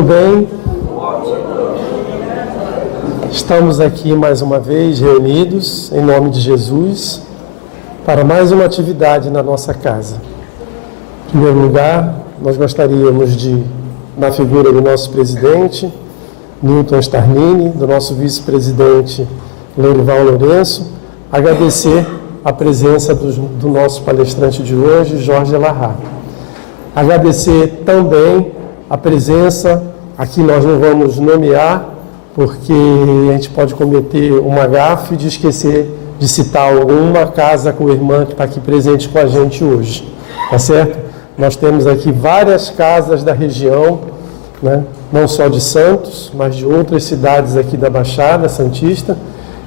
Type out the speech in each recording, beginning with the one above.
Tudo bem? Estamos aqui mais uma vez reunidos em nome de Jesus para mais uma atividade na nossa casa. Em primeiro lugar, nós gostaríamos de, na figura do nosso presidente, Newton Starnini, do nosso vice-presidente, Lourival Lourenço, agradecer a presença do nosso palestrante de hoje, Jorge Elahá. Agradecer também a presença, aqui nós não vamos nomear, porque a gente pode cometer uma gafe de esquecer de citar alguma casa com irmã que está aqui presente com a gente hoje, tá certo? Nós temos aqui várias casas da região, né? Não só de Santos, mas de outras cidades aqui da Baixada Santista,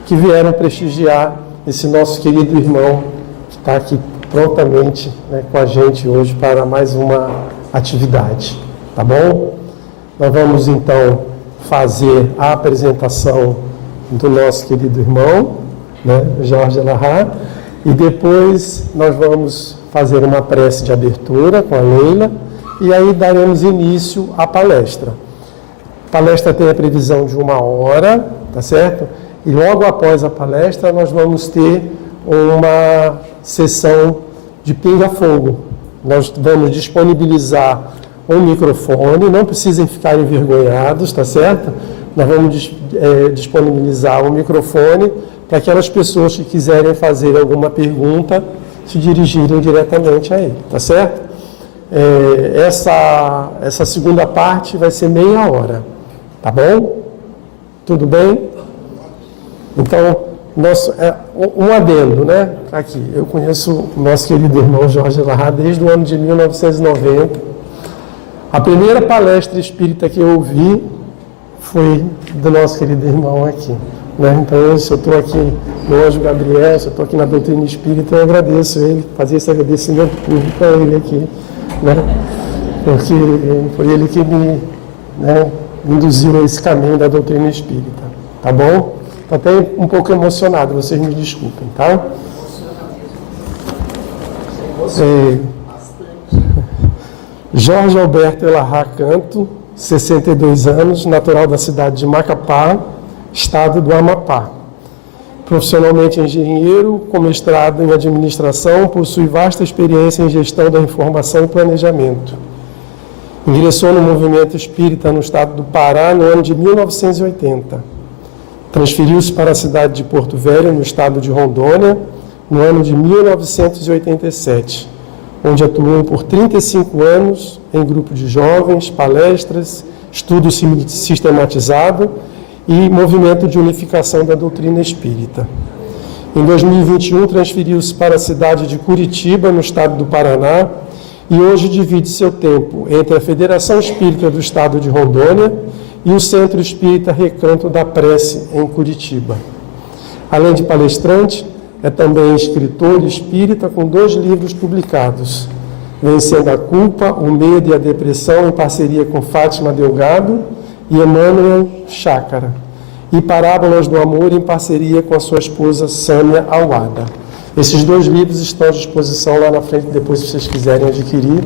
que vieram prestigiar esse nosso querido irmão que está aqui prontamente, né, com a gente hoje para mais uma atividade, tá bom? Nós vamos então fazer a apresentação do nosso querido irmão, né, Jorge Elahá, e depois nós vamos fazer uma prece de abertura com a Leila, e aí daremos início à palestra. A palestra tem a previsão de 1 hora, tá certo? E logo após a palestra nós vamos ter uma sessão de pinga-fogo. Nós vamos disponibilizar um microfone, não precisem ficar envergonhados, tá certo? Nós vamos disponibilizar um microfone para aquelas pessoas que quiserem fazer alguma pergunta se dirigirem diretamente a ele, tá certo? Essa segunda parte vai ser meia hora, tá bom? Tudo bem? Então, um adendo, né? Aqui, eu conheço o nosso querido irmão Jorge Elahá desde o ano de 1990. A primeira palestra espírita que eu ouvi foi do nosso querido irmão aqui, né? Então, se eu estou aqui no Anjo Gabriel, se eu estou aqui na doutrina espírita, eu agradeço ele, fazer esse agradecimento público a ele aqui, né? Porque foi ele que me induziu a esse caminho da doutrina espírita, tá bom? Estou até um pouco emocionado, vocês me desculpem, tá? Jorge Alberto Elahá Canto, 62 anos, natural da cidade de Macapá, estado do Amapá. Profissionalmente engenheiro, com mestrado em administração, possui vasta experiência em gestão da informação e planejamento. Ingressou no movimento espírita no estado do Pará no ano de 1980. Transferiu-se para a cidade de Porto Velho, no estado de Rondônia, no ano de 1987, onde atuou por 35 anos em grupo de jovens, palestras, estudo sistematizado e movimento de unificação da doutrina espírita. Em 2021, transferiu-se para a cidade de Curitiba, no estado do Paraná, e hoje divide seu tempo entre a Federação Espírita do estado de Rondônia e o Centro Espírita Recanto da Prece, em Curitiba. Além de palestrante, é também escritor espírita com 2 livros publicados: Vencendo a Culpa, o Medo e a Depressão, em parceria com Fátima Delgado e Emmanuel Chácara, e Parábolas do Amor, em parceria com a sua esposa Sâmia Awada. Esses 2 livros estão à disposição lá na frente, depois se vocês quiserem adquirir,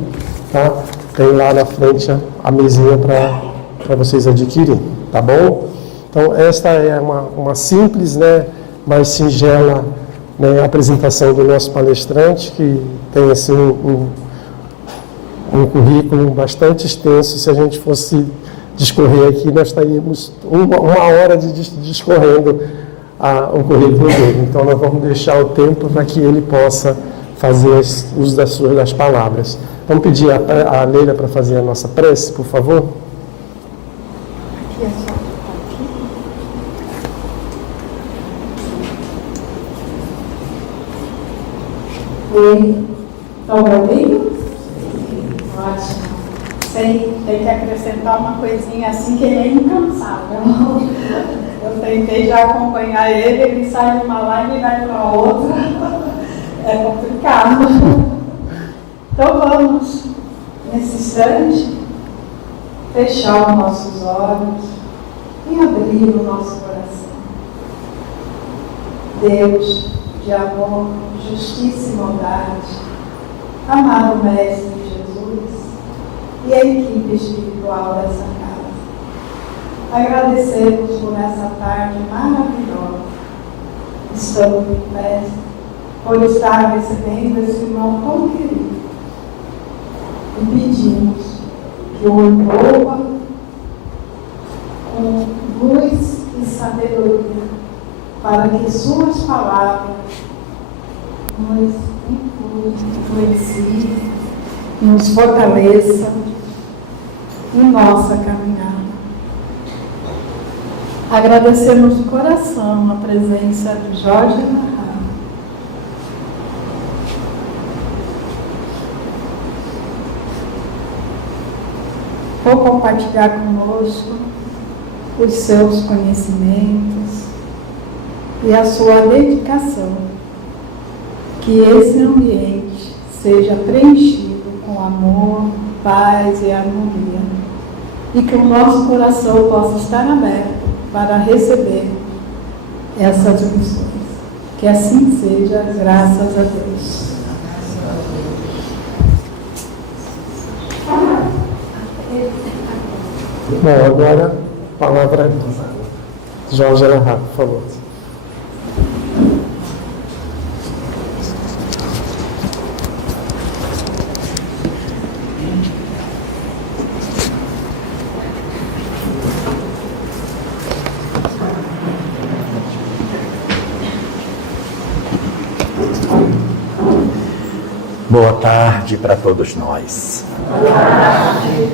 tá? Tem lá na frente a mesinha para vocês adquirirem, tá bom? Então, esta é uma simples, né, mas singela, né, apresentação do nosso palestrante, que tem assim um currículo bastante extenso. Se a gente fosse discorrer aqui, nós estaríamos uma hora discorrendo o currículo dele. Então, nós vamos deixar o tempo para que ele possa fazer uso das palavras. Vamos pedir a Leila para fazer a nossa prece, por favor? Estão me ouvindo? Ótimo. Tem que acrescentar uma coisinha assim, que ele é incansável. Eu tentei já acompanhar ele sai de uma live e vai para outra. É complicado. Então vamos, nesse instante, fechar os nossos olhos e abrir o nosso coração. Deus de amor, justiça e bondade, amado Mestre Jesus e a equipe espiritual dessa casa. agradecemos por essa tarde maravilhosa. Estamos em pé, por estar recebendo esse irmão tão querido. E pedimos que o envolva com luz e sabedoria, para que suas palavras nos influenciem, nos fortaleçam em nossa caminhada. Agradecemos de coração a presença de Jorge Narra. Por compartilhar conosco os seus conhecimentos e a sua dedicação, que esse ambiente seja preenchido com amor, paz e harmonia, e que o nosso coração possa estar aberto para receber essas missões. Que assim seja, graças a Deus. Bom, agora a palavra Jorge Narra, por favor. Boa tarde para todos nós. Boa tarde.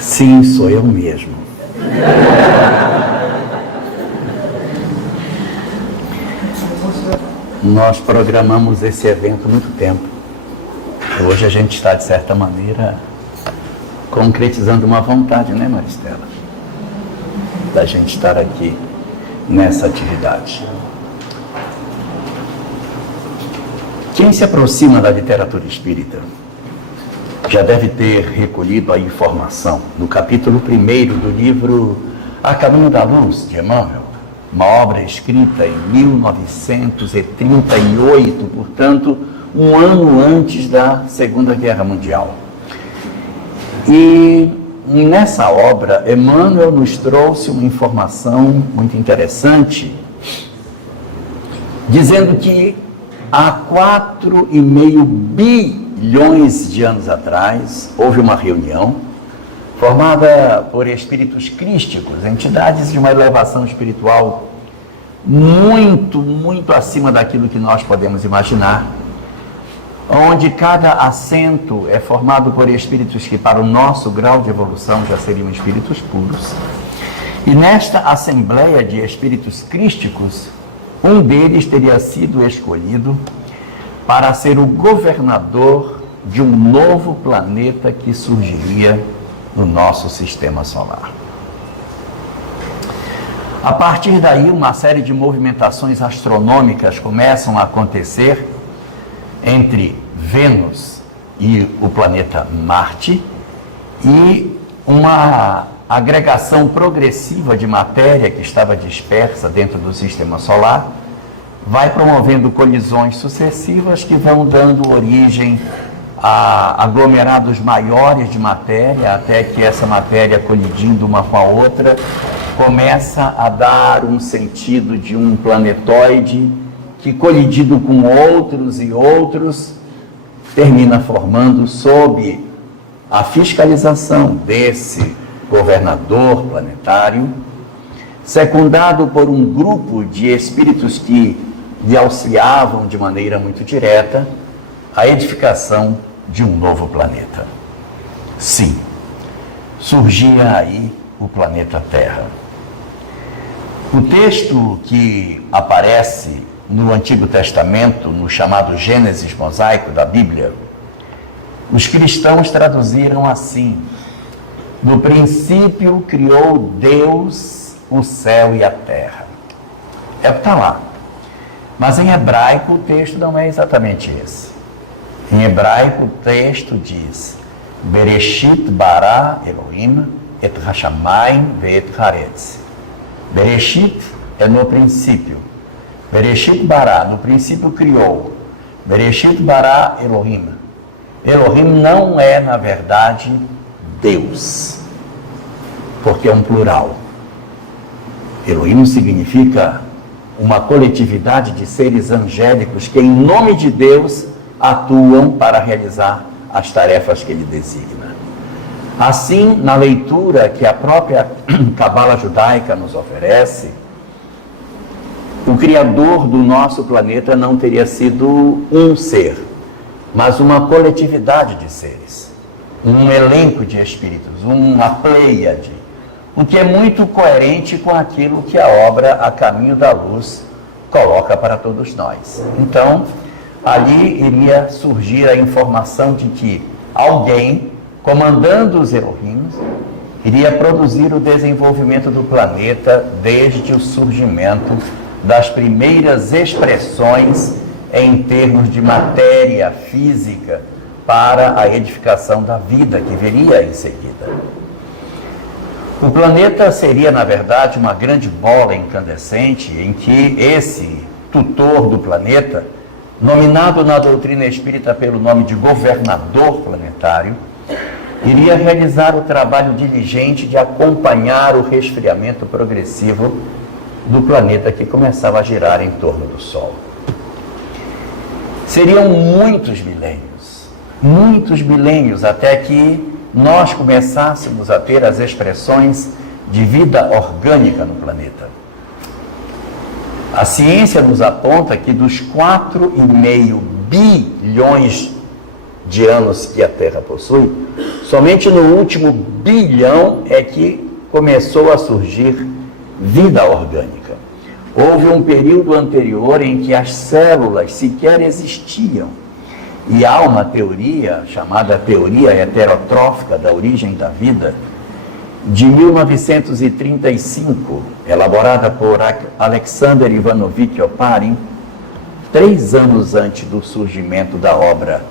Sim, sou eu mesmo. Nós programamos esse evento há muito tempo. Hoje a gente está, de certa maneira, concretizando uma vontade, né, Maristela? Da gente estar aqui nessa atividade. Quem se aproxima da literatura espírita já deve ter recolhido a informação no capítulo 1º do livro A Caminho da Luz, de Emmanuel, uma obra escrita em 1938, portanto, um ano antes da Segunda Guerra Mundial. E nessa obra, Emmanuel nos trouxe uma informação muito interessante, dizendo que há 4,5 bilhões de anos atrás, houve uma reunião formada por espíritos crísticos, entidades de uma elevação espiritual muito, muito acima daquilo que nós podemos imaginar, onde cada assento é formado por espíritos que, para o nosso grau de evolução, já seriam espíritos puros. E nesta assembleia de espíritos crísticos, um deles teria sido escolhido para ser o governador de um novo planeta que surgiria no nosso sistema solar. A partir daí, uma série de movimentações astronômicas começam a acontecer entre Vênus e o planeta Marte, e uma agregação progressiva de matéria que estava dispersa dentro do sistema solar vai promovendo colisões sucessivas que vão dando origem a aglomerados maiores de matéria, até que essa matéria, colidindo uma com a outra, começa a dar um sentido de um planetoide que, colidindo com outros e outros, termina formando, sob a fiscalização desse governador planetário, secundado por um grupo de espíritos que lhe auxiliavam de maneira muito direta, a edificação de um novo planeta. Sim, surgia aí o planeta Terra. O texto que aparece no Antigo Testamento, no chamado Gênesis mosaico da Bíblia, os cristãos traduziram assim: no princípio criou Deus o céu e a terra. É o que está lá. Mas em hebraico o texto não é exatamente esse. Em hebraico o texto diz: Bereshit bara Elohim et hashamayim ve'et haaretz. Bereshit é no princípio. Bereshit bara, no princípio criou. Bereshit bara Elohim. Elohim não é, na verdade, Deus. porque é um plural. Elohim significa uma coletividade de seres angélicos que, em nome de Deus, atuam para realizar as tarefas que ele designa. Assim, na leitura que a própria Cabala judaica nos oferece, o Criador do nosso planeta não teria sido um ser, mas uma coletividade de seres, um elenco de espíritos, uma pleiade, o que é muito coerente com aquilo que a obra A Caminho da Luz coloca para todos nós. Então, ali iria surgir a informação de que alguém, comandando os Elohims, iria produzir o desenvolvimento do planeta desde o surgimento das primeiras expressões em termos de matéria física para a edificação da vida que viria em seguida. O planeta seria, na verdade, uma grande bola incandescente em que esse tutor do planeta, nominado na doutrina espírita pelo nome de governador planetário, iria realizar o trabalho diligente de acompanhar o resfriamento progressivo do planeta que começava a girar em torno do Sol. Seriam muitos milênios, até que nós começássemos a ter as expressões de vida orgânica no planeta. A ciência nos aponta que dos 4,5 bilhões de anos que a Terra possui, somente no último bilhão é que começou a surgir vida orgânica. Houve um período anterior em que as células sequer existiam. E há uma teoria, chamada teoria heterotrófica da origem da vida, de 1935, elaborada por Alexander Ivanovich Oparin, 3 anos antes do surgimento da obra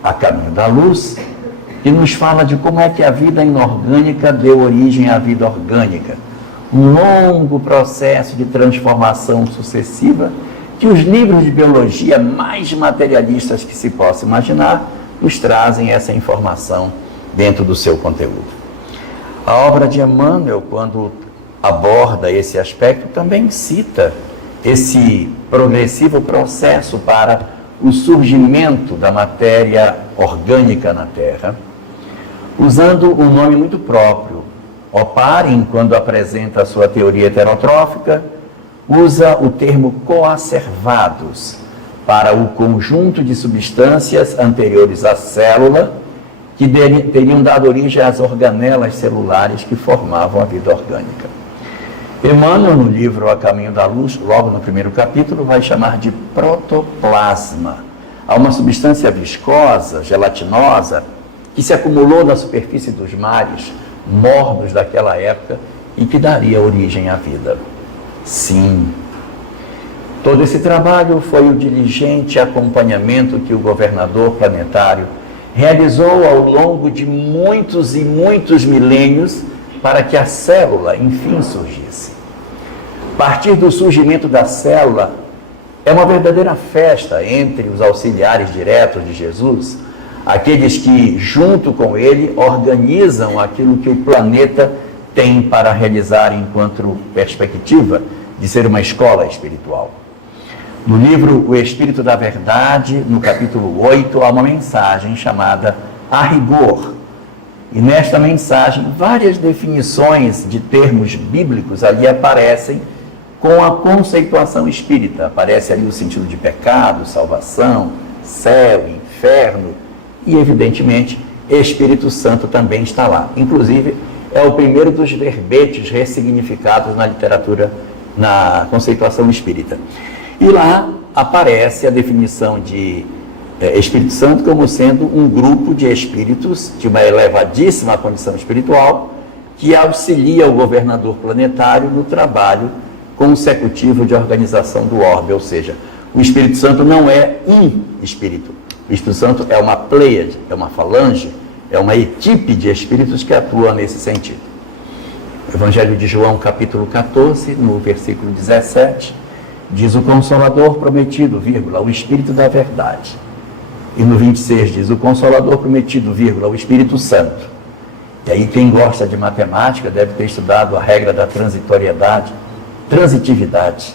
A Caminho da Luz, que nos fala de como é que a vida inorgânica deu origem à vida orgânica. Um longo processo de transformação sucessiva que os livros de biologia mais materialistas que se possa imaginar nos trazem essa informação dentro do seu conteúdo. A obra de Emmanuel, quando aborda esse aspecto, também cita esse progressivo processo para o surgimento da matéria orgânica na Terra, usando um nome muito próprio. Oparin, quando apresenta a sua teoria heterotrófica, usa o termo coacervados para o conjunto de substâncias anteriores à célula que teriam dado origem às organelas celulares que formavam a vida orgânica. Emmanuel, no livro A Caminho da Luz, logo no primeiro capítulo, vai chamar de protoplasma a uma substância viscosa, gelatinosa, que se acumulou na superfície dos mares mornos daquela época e que daria origem à vida. Sim, todo esse trabalho foi o diligente acompanhamento que o governador planetário realizou ao longo de muitos e muitos milênios para que a célula, enfim, surgisse. A partir do surgimento da célula, é uma verdadeira festa entre os auxiliares diretos de Jesus, aqueles que, junto com ele, organizam aquilo que o planeta tem para realizar enquanto perspectiva de ser uma escola espiritual. No livro O Espírito da Verdade, no capítulo 8, há uma mensagem chamada A Rigor. E nesta mensagem, várias definições de termos bíblicos ali aparecem com a conceituação espírita. Aparece ali o sentido de pecado, salvação, céu, inferno e, evidentemente, Espírito Santo também está lá. Inclusive, é o primeiro dos verbetes ressignificados na literatura, na conceituação espírita. E lá aparece a definição de Espírito Santo como sendo um grupo de espíritos de uma elevadíssima condição espiritual que auxilia o governador planetário no trabalho consecutivo de organização do orbe, ou seja, o Espírito Santo não é um espírito. O Espírito Santo é uma pleiade, é uma falange, é uma equipe de espíritos que atua nesse sentido. Evangelho de João, capítulo 14, no versículo 17, diz o Consolador prometido, vírgula, o Espírito da Verdade. E no 26 diz o Consolador prometido, vírgula, o Espírito Santo. E aí quem gosta de matemática deve ter estudado a regra da transitoriedade, transitividade.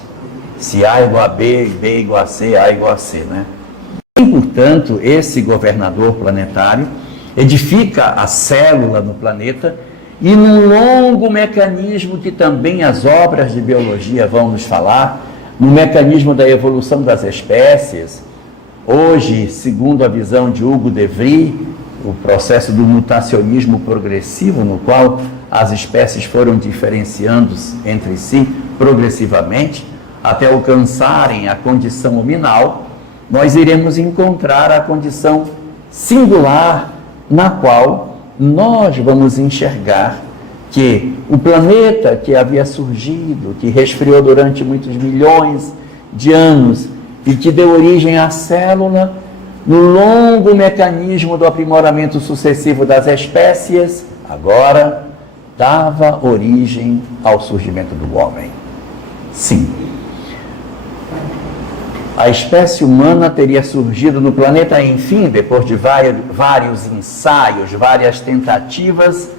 Se A igual a B, B igual a C, A igual a C, né? E, portanto, esse governador planetário edifica a célula no planeta e num longo mecanismo que também as obras de biologia vão nos falar, no mecanismo da evolução das espécies. Hoje, segundo a visão de Hugo de Vries, o processo do mutacionismo progressivo, no qual as espécies foram diferenciando entre si progressivamente, até alcançarem a condição hominal, nós iremos encontrar a condição singular na qual nós vamos enxergar que o planeta que havia surgido, que resfriou durante muitos milhões de anos e que deu origem à célula, no longo mecanismo do aprimoramento sucessivo das espécies, agora dava origem ao surgimento do homem. Sim. A espécie humana teria surgido no planeta, enfim, depois de vários ensaios, várias tentativas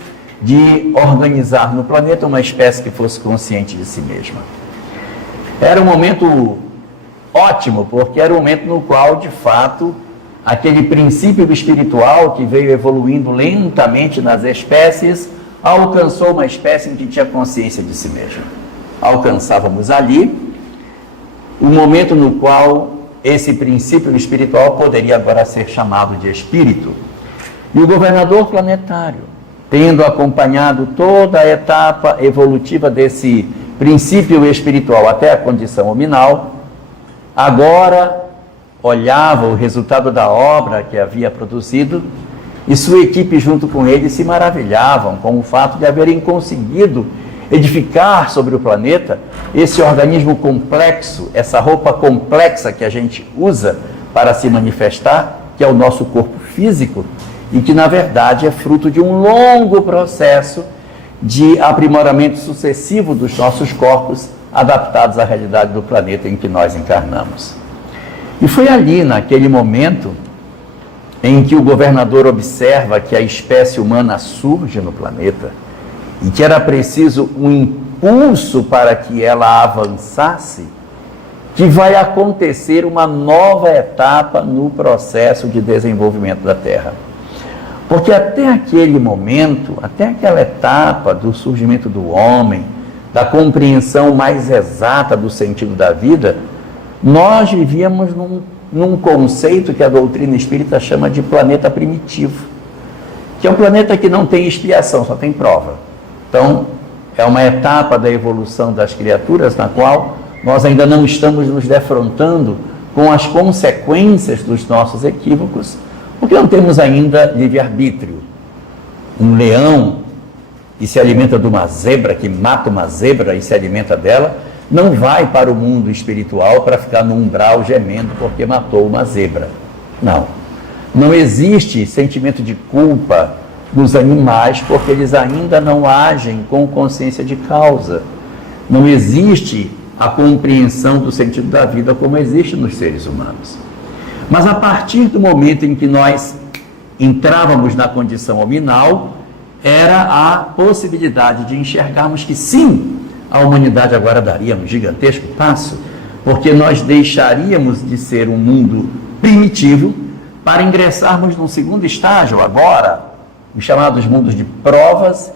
de organizar no planeta uma espécie que fosse consciente de si mesma. Era um momento ótimo, porque era um momento no qual, de fato, aquele princípio espiritual que veio evoluindo lentamente nas espécies, alcançou uma espécie em que tinha consciência de si mesma. Alcançávamos ali o momento no qual esse princípio espiritual poderia agora ser chamado de espírito. E o governador planetário, tendo acompanhado toda a etapa evolutiva desse princípio espiritual até a condição hominal, agora olhava o resultado da obra que havia produzido e sua equipe junto com ele se maravilhavam com o fato de haverem conseguido edificar sobre o planeta esse organismo complexo, essa roupa complexa que a gente usa para se manifestar, que é o nosso corpo físico, e que na verdade é fruto de um longo processo de aprimoramento sucessivo dos nossos corpos adaptados à realidade do planeta em que nós encarnamos. E foi ali, naquele momento, em que o governador observa que a espécie humana surge no planeta e que era preciso um impulso para que ela avançasse, que vai acontecer uma nova etapa no processo de desenvolvimento da Terra. Porque até aquele momento, até aquela etapa do surgimento do homem, da compreensão mais exata do sentido da vida, nós vivíamos num conceito que a doutrina espírita chama de planeta primitivo, que é um planeta que não tem expiação, só tem prova. Então, é uma etapa da evolução das criaturas na qual nós ainda não estamos nos defrontando com as consequências dos nossos equívocos, porque não temos ainda livre-arbítrio. Um leão que se alimenta de uma zebra, que mata uma zebra e se alimenta dela, não vai para o mundo espiritual para ficar no umbral gemendo porque matou uma zebra. Não. Não existe sentimento de culpa nos animais porque eles ainda não agem com consciência de causa. Não existe a compreensão do sentido da vida como existe nos seres humanos. Mas a partir do momento em que nós entrávamos na condição hominal, era a possibilidade de enxergarmos que sim, a humanidade agora daria um gigantesco passo, porque nós deixaríamos de ser um mundo primitivo para ingressarmos num segundo estágio agora, os chamados mundos de provas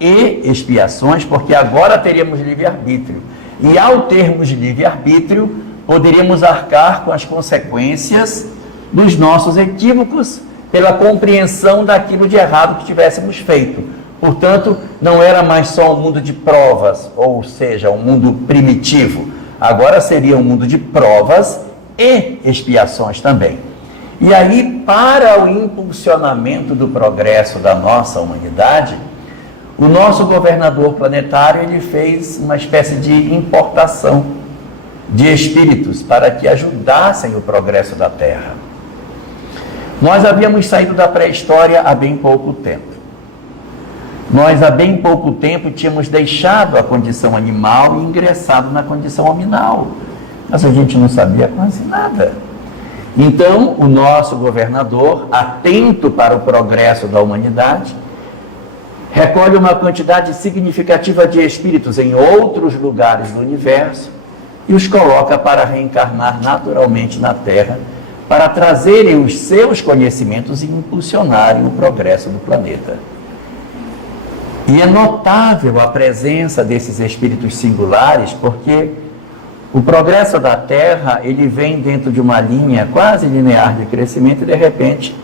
e expiações, porque agora teríamos livre-arbítrio. E ao termos livre-arbítrio, poderíamos arcar com as consequências dos nossos equívocos pela compreensão daquilo de errado que tivéssemos feito. Portanto, não era mais só um mundo de provas, ou seja, um mundo primitivo. Agora seria um mundo de provas e expiações também. E aí, para o impulsionamento do progresso da nossa humanidade, o nosso governador planetário ele fez uma espécie de importação de espíritos para que ajudassem o progresso da Terra. Nós havíamos saído da pré-história há bem pouco tempo. Nós há bem pouco tempo tínhamos deixado a condição animal e ingressado na condição hominal. Mas a gente não sabia quase nada. Então, o nosso governador, atento para o progresso da humanidade, recolhe uma quantidade significativa de espíritos em outros lugares do universo e os coloca para reencarnar naturalmente na Terra, para trazerem os seus conhecimentos e impulsionarem o progresso do planeta. E é notável a presença desses espíritos singulares, porque o progresso da Terra, ele vem dentro de uma linha quase linear de crescimento e, de repente,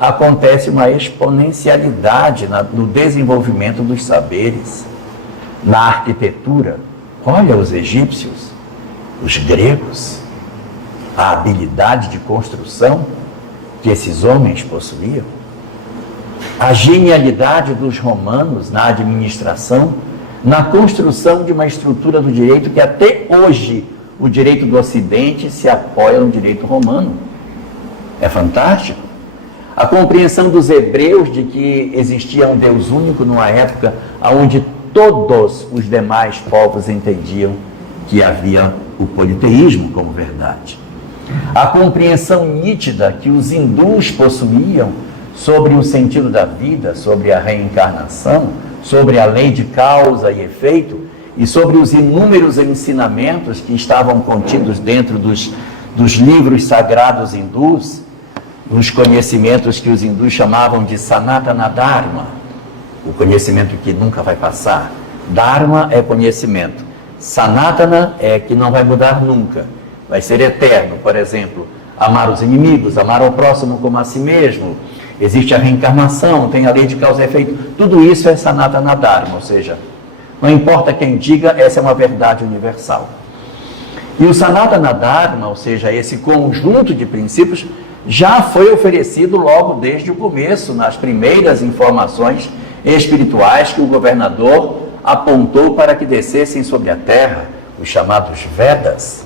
acontece uma exponencialidade no desenvolvimento dos saberes, na arquitetura. Olha os egípcios, os gregos, a habilidade de construção que esses homens possuíam, a genialidade dos romanos na administração, na construção de uma estrutura do direito que até hoje o direito do Ocidente se apoia no direito romano. É fantástico. A compreensão dos hebreus de que existia um Deus único numa época onde todos os demais povos entendiam que havia o politeísmo como verdade. A compreensão nítida que os hindus possuíam sobre o sentido da vida, sobre a reencarnação, sobre a lei de causa e efeito e sobre os inúmeros ensinamentos que estavam contidos dentro dos livros sagrados hindus, os conhecimentos que os hindus chamavam de Sanatana Dharma, o conhecimento que nunca vai passar. Dharma é conhecimento. Sanatana é que não vai mudar nunca, vai ser eterno. Por exemplo, amar os inimigos, amar ao próximo como a si mesmo. Existe a reencarnação, tem a lei de causa e efeito. Tudo isso é Sanatana Dharma, ou seja, não importa quem diga, essa é uma verdade universal. E o Sanatana Dharma, ou seja, esse conjunto de princípios, já foi oferecido logo desde o começo, nas primeiras informações espirituais que o governador apontou para que descessem sobre a terra, os chamados Vedas.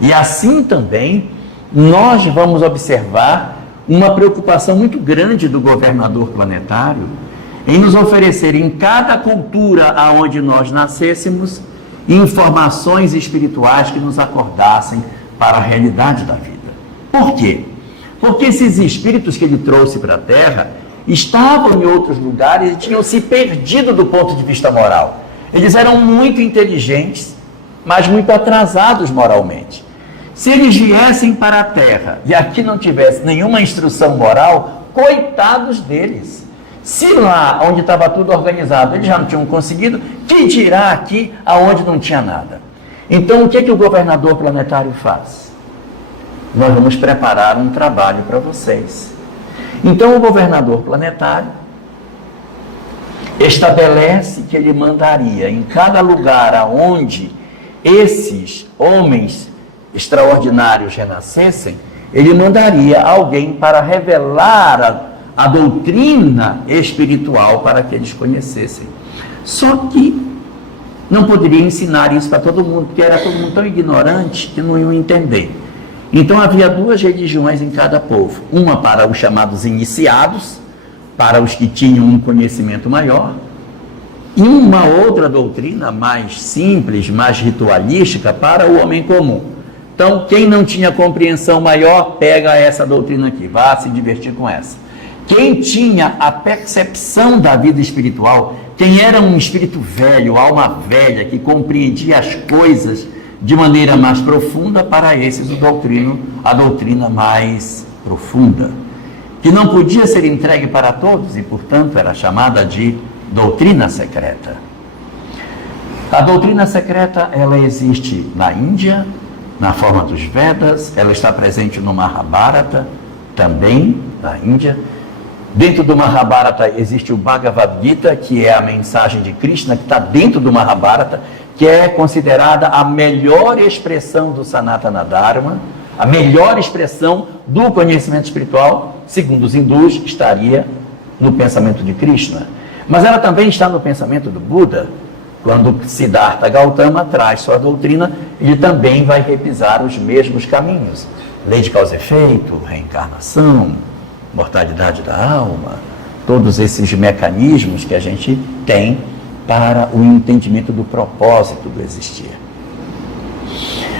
E assim também nós vamos observar uma preocupação muito grande do governador planetário em nos oferecer em cada cultura aonde nós nascêssemos informações espirituais que nos acordassem para a realidade da vida. Por quê? Porque esses espíritos que ele trouxe para a Terra estavam em outros lugares e tinham se perdido do ponto de vista moral. Eles eram muito inteligentes, mas muito atrasados moralmente. Se eles viessem para a Terra e aqui não tivesse nenhuma instrução moral, coitados deles. Se lá onde estava tudo organizado eles já não tinham conseguido, que dirá aqui aonde não tinha nada? Então o que o governador planetário faz? Nós vamos preparar um trabalho para vocês. Então o governador planetário estabelece que ele mandaria em cada lugar aonde esses homens extraordinários renascessem, ele mandaria alguém para revelar a doutrina espiritual para que eles conhecessem. Só que não poderia ensinar isso para todo mundo, porque era todo mundo tão ignorante que não iam entender. Então havia duas religiões em cada povo, uma para os chamados iniciados, para os que tinham um conhecimento maior, e uma outra doutrina mais simples, mais ritualística para o homem comum. Então, quem não tinha compreensão maior, pega essa doutrina aqui, vá se divertir com essa. Quem tinha a percepção da vida espiritual, quem era um espírito velho, alma velha, que compreendia as coisas de maneira mais profunda, para esses a doutrina mais profunda, que não podia ser entregue para todos e, portanto, era chamada de doutrina secreta. A doutrina secreta, ela existe na Índia, na forma dos Vedas, ela está presente no Mahabharata, também na Índia. Dentro do Mahabharata existe o Bhagavad Gita, que é a mensagem de Krishna, que está dentro do Mahabharata, que é considerada a melhor expressão do Sanatana Dharma, a melhor expressão do conhecimento espiritual, segundo os hindus, estaria no pensamento de Krishna. Mas ela também está no pensamento do Buda. Quando Siddhartha Gautama traz sua doutrina, ele também vai repisar os mesmos caminhos. Lei de causa e efeito, reencarnação, mortalidade da alma, todos esses mecanismos que a gente tem para o entendimento do propósito do existir.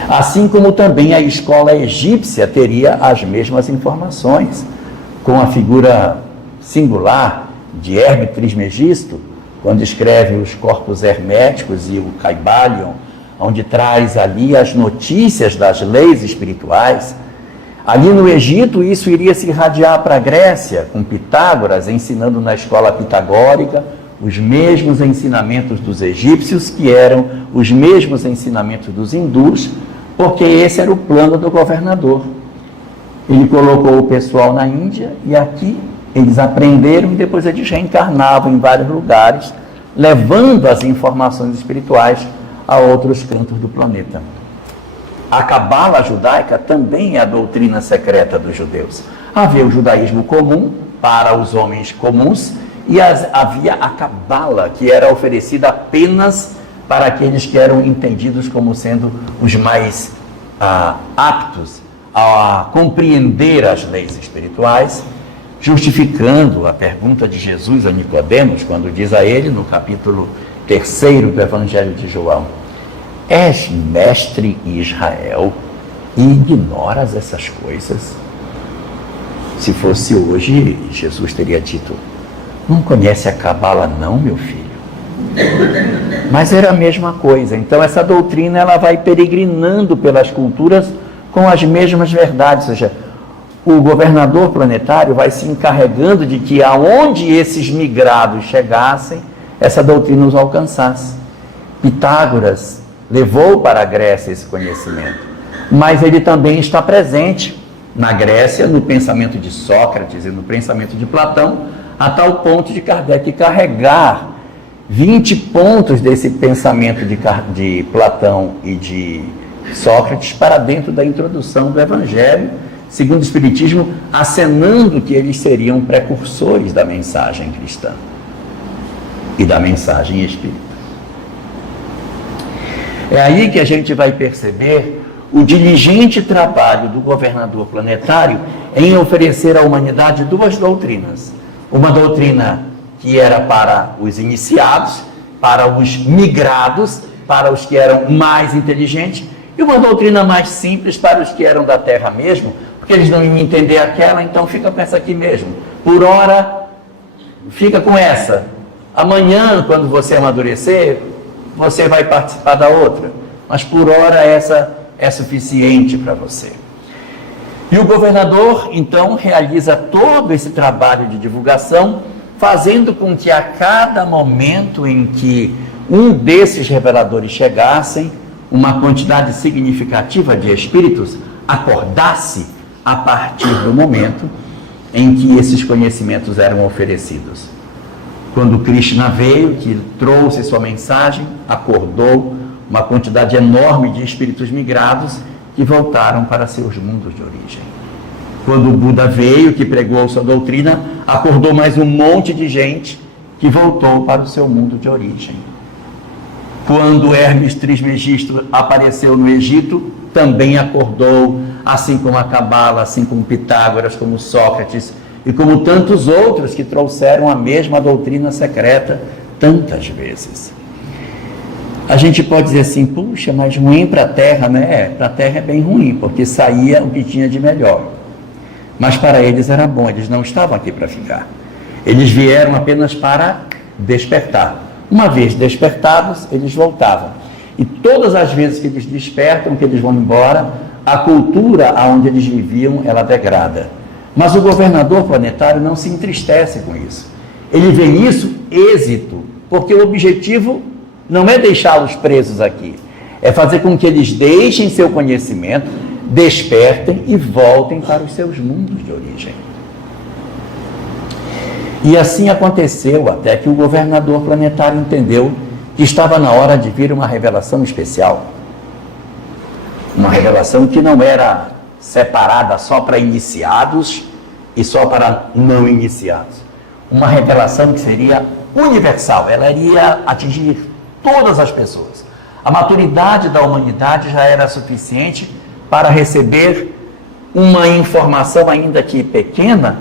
Assim como também a escola egípcia teria as mesmas informações, com a figura singular de Hermes Trismegisto, quando escreve os Corpus Herméticos e o Caibalion, onde traz ali as notícias das leis espirituais, ali no Egito isso iria se irradiar para a Grécia, com Pitágoras ensinando na escola pitagórica os mesmos ensinamentos dos egípcios, que eram os mesmos ensinamentos dos hindus, porque esse era o plano do governador. Ele colocou o pessoal na Índia e aqui eles aprenderam e depois eles reencarnavam em vários lugares, levando as informações espirituais a outros cantos do planeta. A cabala judaica também é a doutrina secreta dos judeus. Havia o judaísmo comum para os homens comuns e havia a cabala, que era oferecida apenas para aqueles que eram entendidos como sendo os mais aptos a compreender as leis espirituais, justificando a pergunta de Jesus a Nicodemos, quando diz a ele, no capítulo 3º do Evangelho de João: és mestre em Israel e ignoras essas coisas? Se fosse hoje, Jesus teria dito: não conhece a cabala não, meu filho? Mas era a mesma coisa. Então essa doutrina ela vai peregrinando pelas culturas com as mesmas verdades, ou seja, o governador planetário vai se encarregando de que aonde esses migrados chegassem, essa doutrina os alcançasse. Pitágoras levou para a Grécia esse conhecimento, mas ele também está presente na Grécia, no pensamento de Sócrates e no pensamento de Platão, a tal ponto de Kardec carregar 20 pontos desse pensamento de Platão e de Sócrates para dentro da introdução do Evangelho, segundo o Espiritismo, acenando que eles seriam precursores da mensagem cristã e da mensagem espírita. É aí que a gente vai perceber o diligente trabalho do governador planetário em oferecer à humanidade duas doutrinas. Uma doutrina que era para os iniciados, para os migrados, para os que eram mais inteligentes, e uma doutrina mais simples para os que eram da Terra mesmo, porque eles não iam entender aquela, então fica com essa aqui mesmo. Por hora, fica com essa. Amanhã, quando você amadurecer, você vai participar da outra. Mas por hora essa é suficiente para você. E o governador, então, realiza todo esse trabalho de divulgação, fazendo com que a cada momento em que um desses reveladores chegassem, uma quantidade significativa de espíritos acordasse a partir do momento em que esses conhecimentos eram oferecidos. Quando Krishna veio, que trouxe sua mensagem, acordou uma quantidade enorme de espíritos migrados que voltaram para seus mundos de origem. Quando o Buda veio, que pregou sua doutrina, acordou mais um monte de gente que voltou para o seu mundo de origem. Quando Hermes Trismegisto apareceu no Egito, também acordou, assim como a Cabala, assim como Pitágoras, como Sócrates e como tantos outros que trouxeram a mesma doutrina secreta tantas vezes. A gente pode dizer assim, puxa, mas ruim para a Terra, né? Para a Terra é bem ruim, porque saía o que tinha de melhor. Mas para eles era bom, eles não estavam aqui para ficar. Eles vieram apenas para despertar. Uma vez despertados, eles voltavam. E todas as vezes que eles despertam, que eles vão embora, a cultura onde eles viviam, ela degrada. Mas o governador planetário não se entristece com isso. Ele vê nisso êxito, porque o objetivo não é deixá-los presos aqui, é fazer com que eles deixem seu conhecimento, despertem e voltem para os seus mundos de origem. E assim aconteceu até que o governador planetário entendeu que estava na hora de vir uma revelação especial. Uma revelação que não era separada só para iniciados e só para não iniciados. Uma revelação que seria universal, ela iria atingir todas as pessoas. A maturidade da humanidade já era suficiente para receber uma informação, ainda que pequena,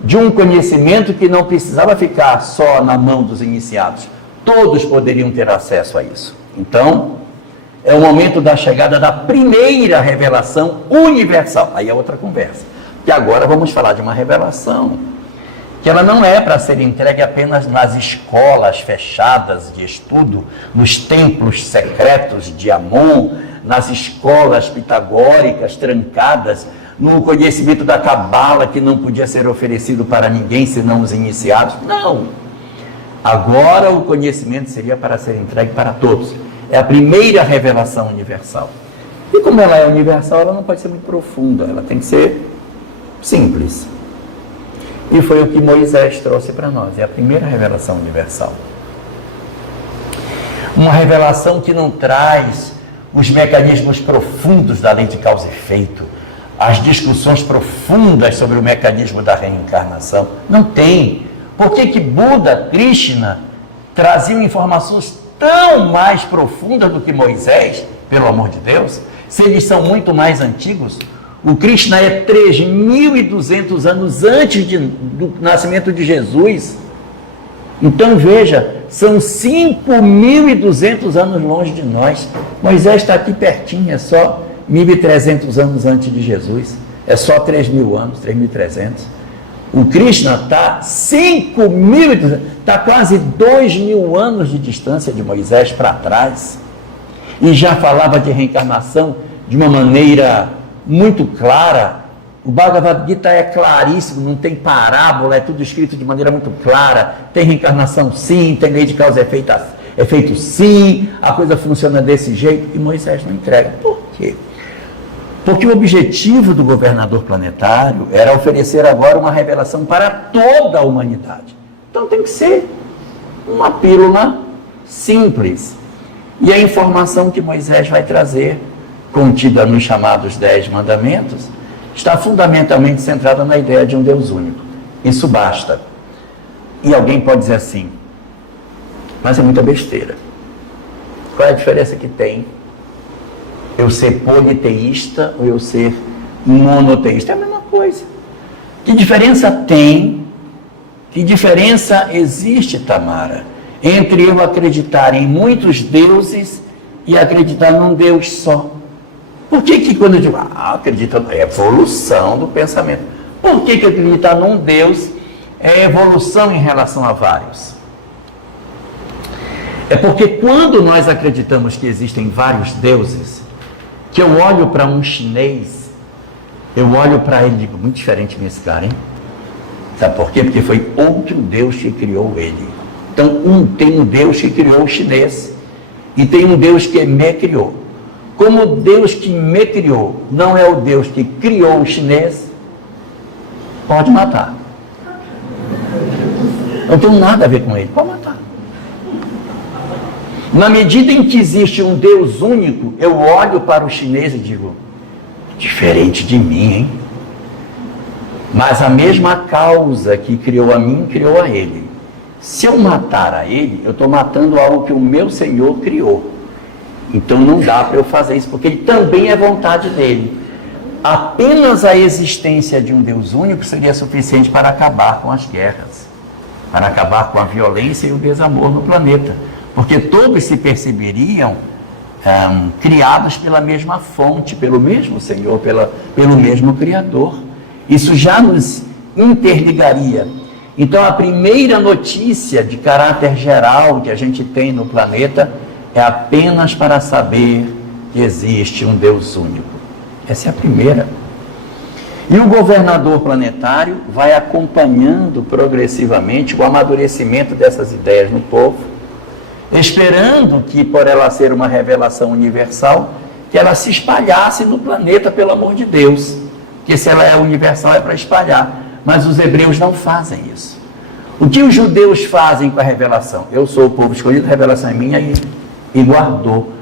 de um conhecimento que não precisava ficar só na mão dos iniciados. Todos poderiam ter acesso a isso. Então, é o momento da chegada da primeira revelação universal. Aí é outra conversa. E agora vamos falar de uma revelação que ela não é para ser entregue apenas nas escolas fechadas de estudo, nos templos secretos de Amon, nas escolas pitagóricas trancadas, no conhecimento da cabala que não podia ser oferecido para ninguém senão os iniciados. Não! Agora o conhecimento seria para ser entregue para todos. É a primeira revelação universal. E como ela é universal, ela não pode ser muito profunda, ela tem que ser simples. E foi o que Moisés trouxe para nós, é a primeira revelação universal. Uma revelação que não traz os mecanismos profundos da lei de causa e efeito, as discussões profundas sobre o mecanismo da reencarnação. Não tem. Por que Buda, Krishna, traziam informações tão mais profundas do que Moisés, pelo amor de Deus, se eles são muito mais antigos? O Krishna é 3.200 anos antes do nascimento de Jesus. Então veja, são 5.200 anos longe de nós. Moisés está aqui pertinho, é só 1.300 anos antes de Jesus. É só 3.000 anos, 3.300. O Krishna está 5.200, está quase 2.000 anos de distância de Moisés para trás. E já falava de reencarnação de uma maneira muito clara. O Bhagavad Gita é claríssimo, não tem parábola, é tudo escrito de maneira muito clara. Tem reencarnação sim, tem lei de causa e efeito sim, a coisa funciona desse jeito, e Moisés não entrega. Por quê? Porque o objetivo do governador planetário era oferecer agora uma revelação para toda a humanidade. Então tem que ser uma pílula simples. E a informação que Moisés vai trazer, contida nos chamados 10 mandamentos, está fundamentalmente centrada na ideia de um Deus único. Isso basta. E alguém pode dizer assim, mas é muita besteira. Qual é a diferença que tem eu ser politeísta ou eu ser monoteísta? É a mesma coisa. Que diferença tem, que diferença existe, Tamara, entre eu acreditar em muitos deuses e acreditar num Deus só? Por que quando eu digo, acredita na evolução do pensamento, por que acreditar num Deus é evolução em relação a vários? É porque quando nós acreditamos que existem vários deuses, que eu olho para um chinês, eu olho para ele e digo, muito diferente desse cara, hein? Sabe por quê? Porque foi outro Deus que criou ele. Então, tem um Deus que criou o chinês, e tem um Deus que me criou. Como o Deus que me criou não é o Deus que criou o chinês, pode matar. Não tem nada a ver com ele, pode matar. Na medida em que existe um Deus único, eu olho para o chinês e digo, diferente de mim, hein? Mas a mesma causa que criou a mim, criou a ele. Se eu matar a ele, eu estou matando algo que o meu Senhor criou. Então não dá para eu fazer isso, porque ele também é vontade dele. Apenas a existência de um Deus único seria suficiente para acabar com as guerras, para acabar com a violência e o desamor no planeta. Porque todos se perceberiam criados pela mesma fonte, pelo mesmo Senhor, pelo mesmo Criador. Isso já nos interligaria. Então a primeira notícia de caráter geral que a gente tem no planeta é apenas para saber que existe um Deus único. Essa é a primeira. E o governador planetário vai acompanhando progressivamente o amadurecimento dessas ideias no povo, esperando que, por ela ser uma revelação universal, que ela se espalhasse no planeta, pelo amor de Deus. Porque se ela é universal é para espalhar. Mas os hebreus não fazem isso. O que os judeus fazem com a revelação? Eu sou o povo escolhido, a revelação é minha e guardou.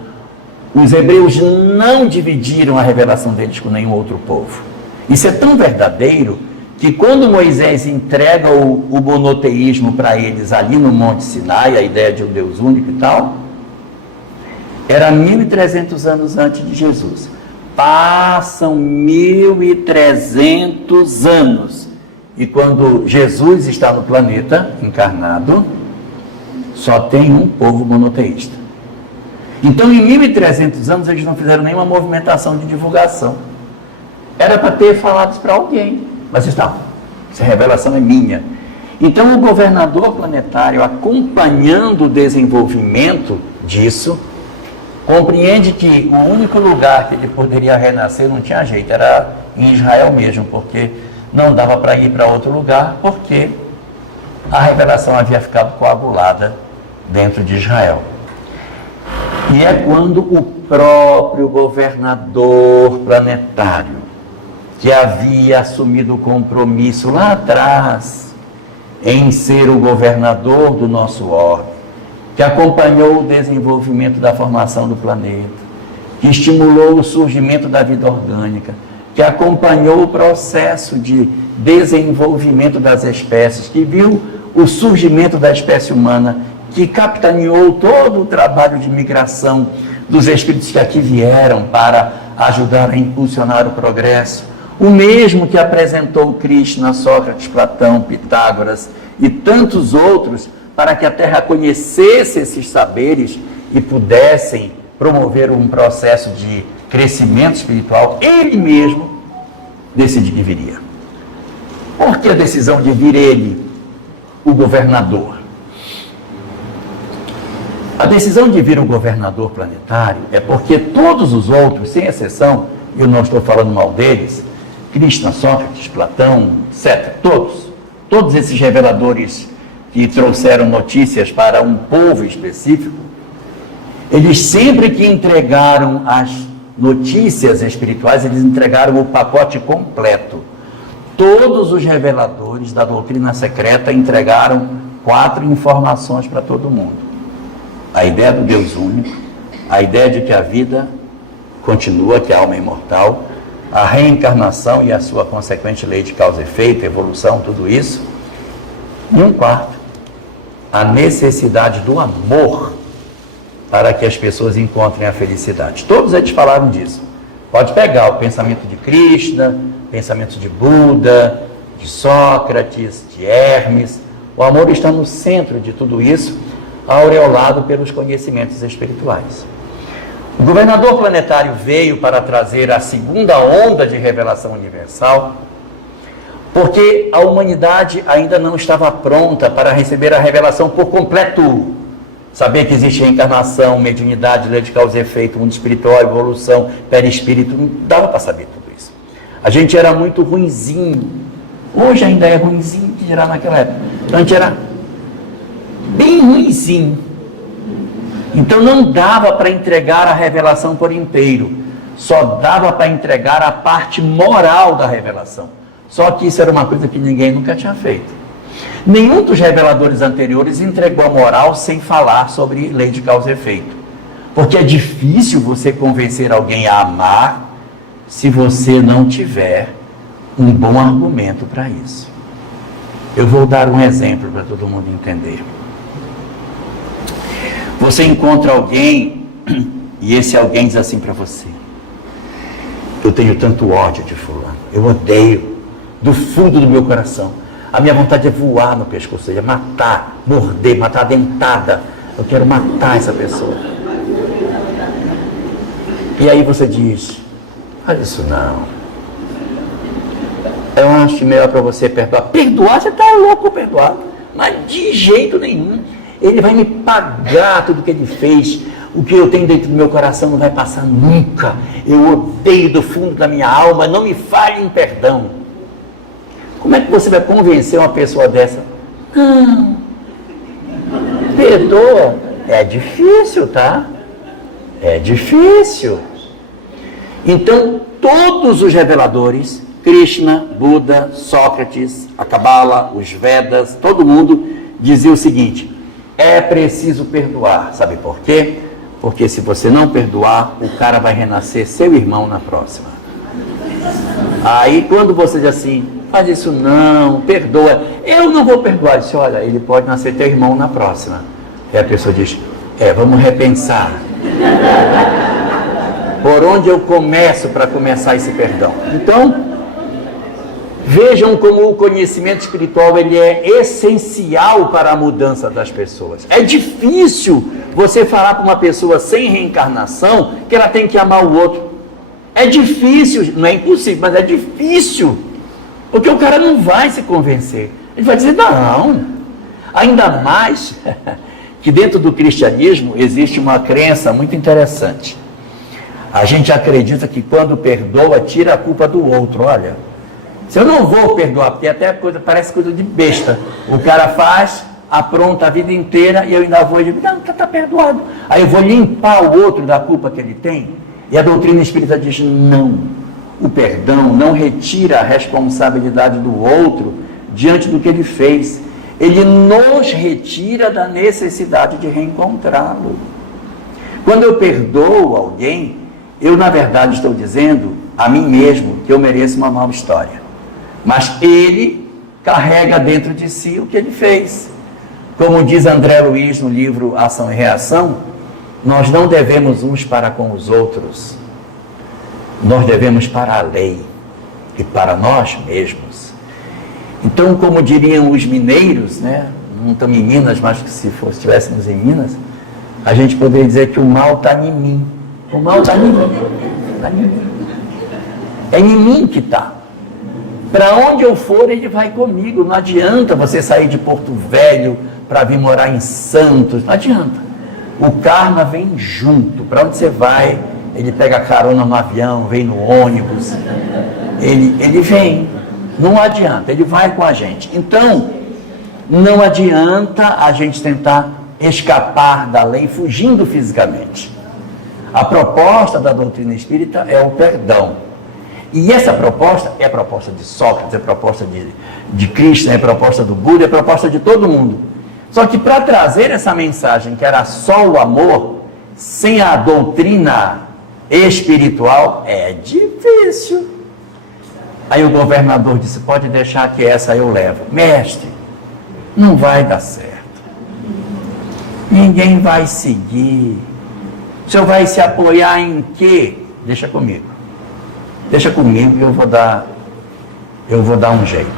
Os hebreus não dividiram a revelação deles com nenhum outro povo. Isso é tão verdadeiro que quando Moisés entrega o monoteísmo para eles ali no Monte Sinai, a ideia de um Deus único e tal, era 1.300 anos antes de Jesus. Passam 1.300 anos. E quando Jesus está no planeta, encarnado, só tem um povo monoteísta. Então, em 1.300 anos, eles não fizeram nenhuma movimentação de divulgação. Era para ter falado isso para alguém. Mas essa revelação é minha. Então, o governador planetário, acompanhando o desenvolvimento disso, compreende que o único lugar que ele poderia renascer não tinha jeito, era em Israel mesmo, porque não dava para ir para outro lugar, porque a revelação havia ficado coagulada dentro de Israel. E é quando o próprio governador planetário, que havia assumido o compromisso lá atrás em ser o governador do nosso orbe, que acompanhou o desenvolvimento da formação do planeta, que estimulou o surgimento da vida orgânica, que acompanhou o processo de desenvolvimento das espécies, que viu o surgimento da espécie humana, que capitaneou todo o trabalho de migração dos espíritos que aqui vieram para ajudar a impulsionar o progresso, o mesmo que apresentou Krishna, Sócrates, Platão, Pitágoras e tantos outros, para que a Terra conhecesse esses saberes e pudessem promover um processo de crescimento espiritual, ele mesmo decidiu que viria. Por que a decisão de vir ele, o governador? A decisão de vir um governador planetário é porque todos os outros, sem exceção, eu não estou falando mal deles, Krishna, Sócrates, Platão, etc., todos esses reveladores que trouxeram notícias para um povo específico, eles sempre que entregaram as notícias espirituais, eles entregaram o pacote completo. Todos os reveladores da doutrina secreta entregaram 4 informações para todo mundo. A ideia do Deus único, a ideia de que a vida continua, que a alma é imortal, a reencarnação e a sua consequente lei de causa e efeito, evolução, tudo isso. E 1/4, a necessidade do amor para que as pessoas encontrem a felicidade. Todos eles falaram disso. Pode pegar o pensamento de Krishna, pensamento de Buda, de Sócrates, de Hermes. O amor está no centro de tudo isso, aureolado pelos conhecimentos espirituais. O governador planetário veio para trazer a segunda onda de revelação universal, porque a humanidade ainda não estava pronta para receber a revelação por completo. Saber que existe reencarnação, mediunidade, lei de causa e efeito, mundo espiritual, evolução, perispírito, não dava para saber tudo isso. A gente era muito ruinzinho. Hoje ainda é ruinzinho, que dirá naquela época. A gente era bem ruinzinho. Então não dava para entregar a revelação por inteiro. Só dava para entregar a parte moral da revelação. Só que isso era uma coisa que ninguém nunca tinha feito. Nenhum dos reveladores anteriores entregou a moral sem falar sobre lei de causa e efeito. Porque é difícil você convencer alguém a amar se você não tiver um bom argumento para isso. Eu vou dar um exemplo para todo mundo entender. Você encontra alguém e esse alguém diz assim para você: eu tenho tanto ódio de fulano, eu odeio do fundo do meu coração. A minha vontade é voar no pescoço, é matar, morder, matar a dentada. Eu quero matar essa pessoa. E aí você diz: olha isso não. Eu acho melhor para você perdoar. Perdoar? Você está louco por perdoar. Mas de jeito nenhum. Ele vai me pagar tudo que ele fez. O que eu tenho dentro do meu coração não vai passar nunca. Eu odeio do fundo da minha alma. Não me fale em perdão. Como é que você vai convencer uma pessoa dessa? Não. Perdoa. É difícil, tá? É difícil. Então, todos os reveladores, Krishna, Buda, Sócrates, a Cabala, os Vedas, todo mundo dizia o seguinte: é preciso perdoar. Sabe por quê? Porque se você não perdoar, o cara vai renascer seu irmão na próxima. Aí quando você diz assim: faz isso não, perdoa, eu não vou perdoar. Disse: olha, ele pode nascer teu irmão na próxima. E a pessoa diz: vamos repensar. Por onde eu começo para começar esse perdão? Então, vejam como o conhecimento espiritual ele é essencial para a mudança das pessoas. É difícil você falar para uma pessoa sem reencarnação que ela tem que amar o outro. É difícil, não é impossível, mas é difícil. Porque o cara não vai se convencer. Ele vai dizer, não. Ainda mais que dentro do cristianismo existe uma crença muito interessante. A gente acredita que quando perdoa, tira a culpa do outro. Olha, se eu não vou perdoar, porque até parece coisa de besta. O cara faz, apronta a vida inteira e eu ainda vou e digo, não, está perdoado. Aí eu vou limpar o outro da culpa que ele tem. E a doutrina espírita diz, não. O perdão não retira a responsabilidade do outro diante do que ele fez. Ele nos retira da necessidade de reencontrá-lo. Quando eu perdoo alguém, eu na verdade estou dizendo a mim mesmo que eu mereço uma nova história. Mas ele carrega dentro de si o que ele fez. Como diz André Luiz no livro Ação e Reação, nós não devemos uns para com os outros. Nós devemos para a lei e para nós mesmos. Então, como diriam os mineiros, né? Não estamos em Minas, mas que se estivéssemos em Minas, a gente poderia dizer que o mal está em mim. O mal está em mim. Tá em mim. É em mim que está. Para onde eu for, ele vai comigo. Não adianta você sair de Porto Velho para vir morar em Santos. Não adianta. O karma vem junto. Para onde você vai, ele pega carona no avião, vem no ônibus. Ele vem. Não adianta, ele vai com a gente. Então, não adianta a gente tentar escapar da lei fugindo fisicamente. A proposta da doutrina espírita é o perdão. E essa proposta é a proposta de Sócrates, é a proposta de Cristo, é a proposta do Buda, é a proposta de todo mundo. Só que para trazer essa mensagem, que era só o amor, sem a doutrina espiritual, é difícil. Aí o governador disse, pode deixar que essa eu levo. Mestre, não vai dar certo. Ninguém vai seguir. O senhor vai se apoiar em quê? Deixa comigo. Deixa comigo que eu vou dar um jeito.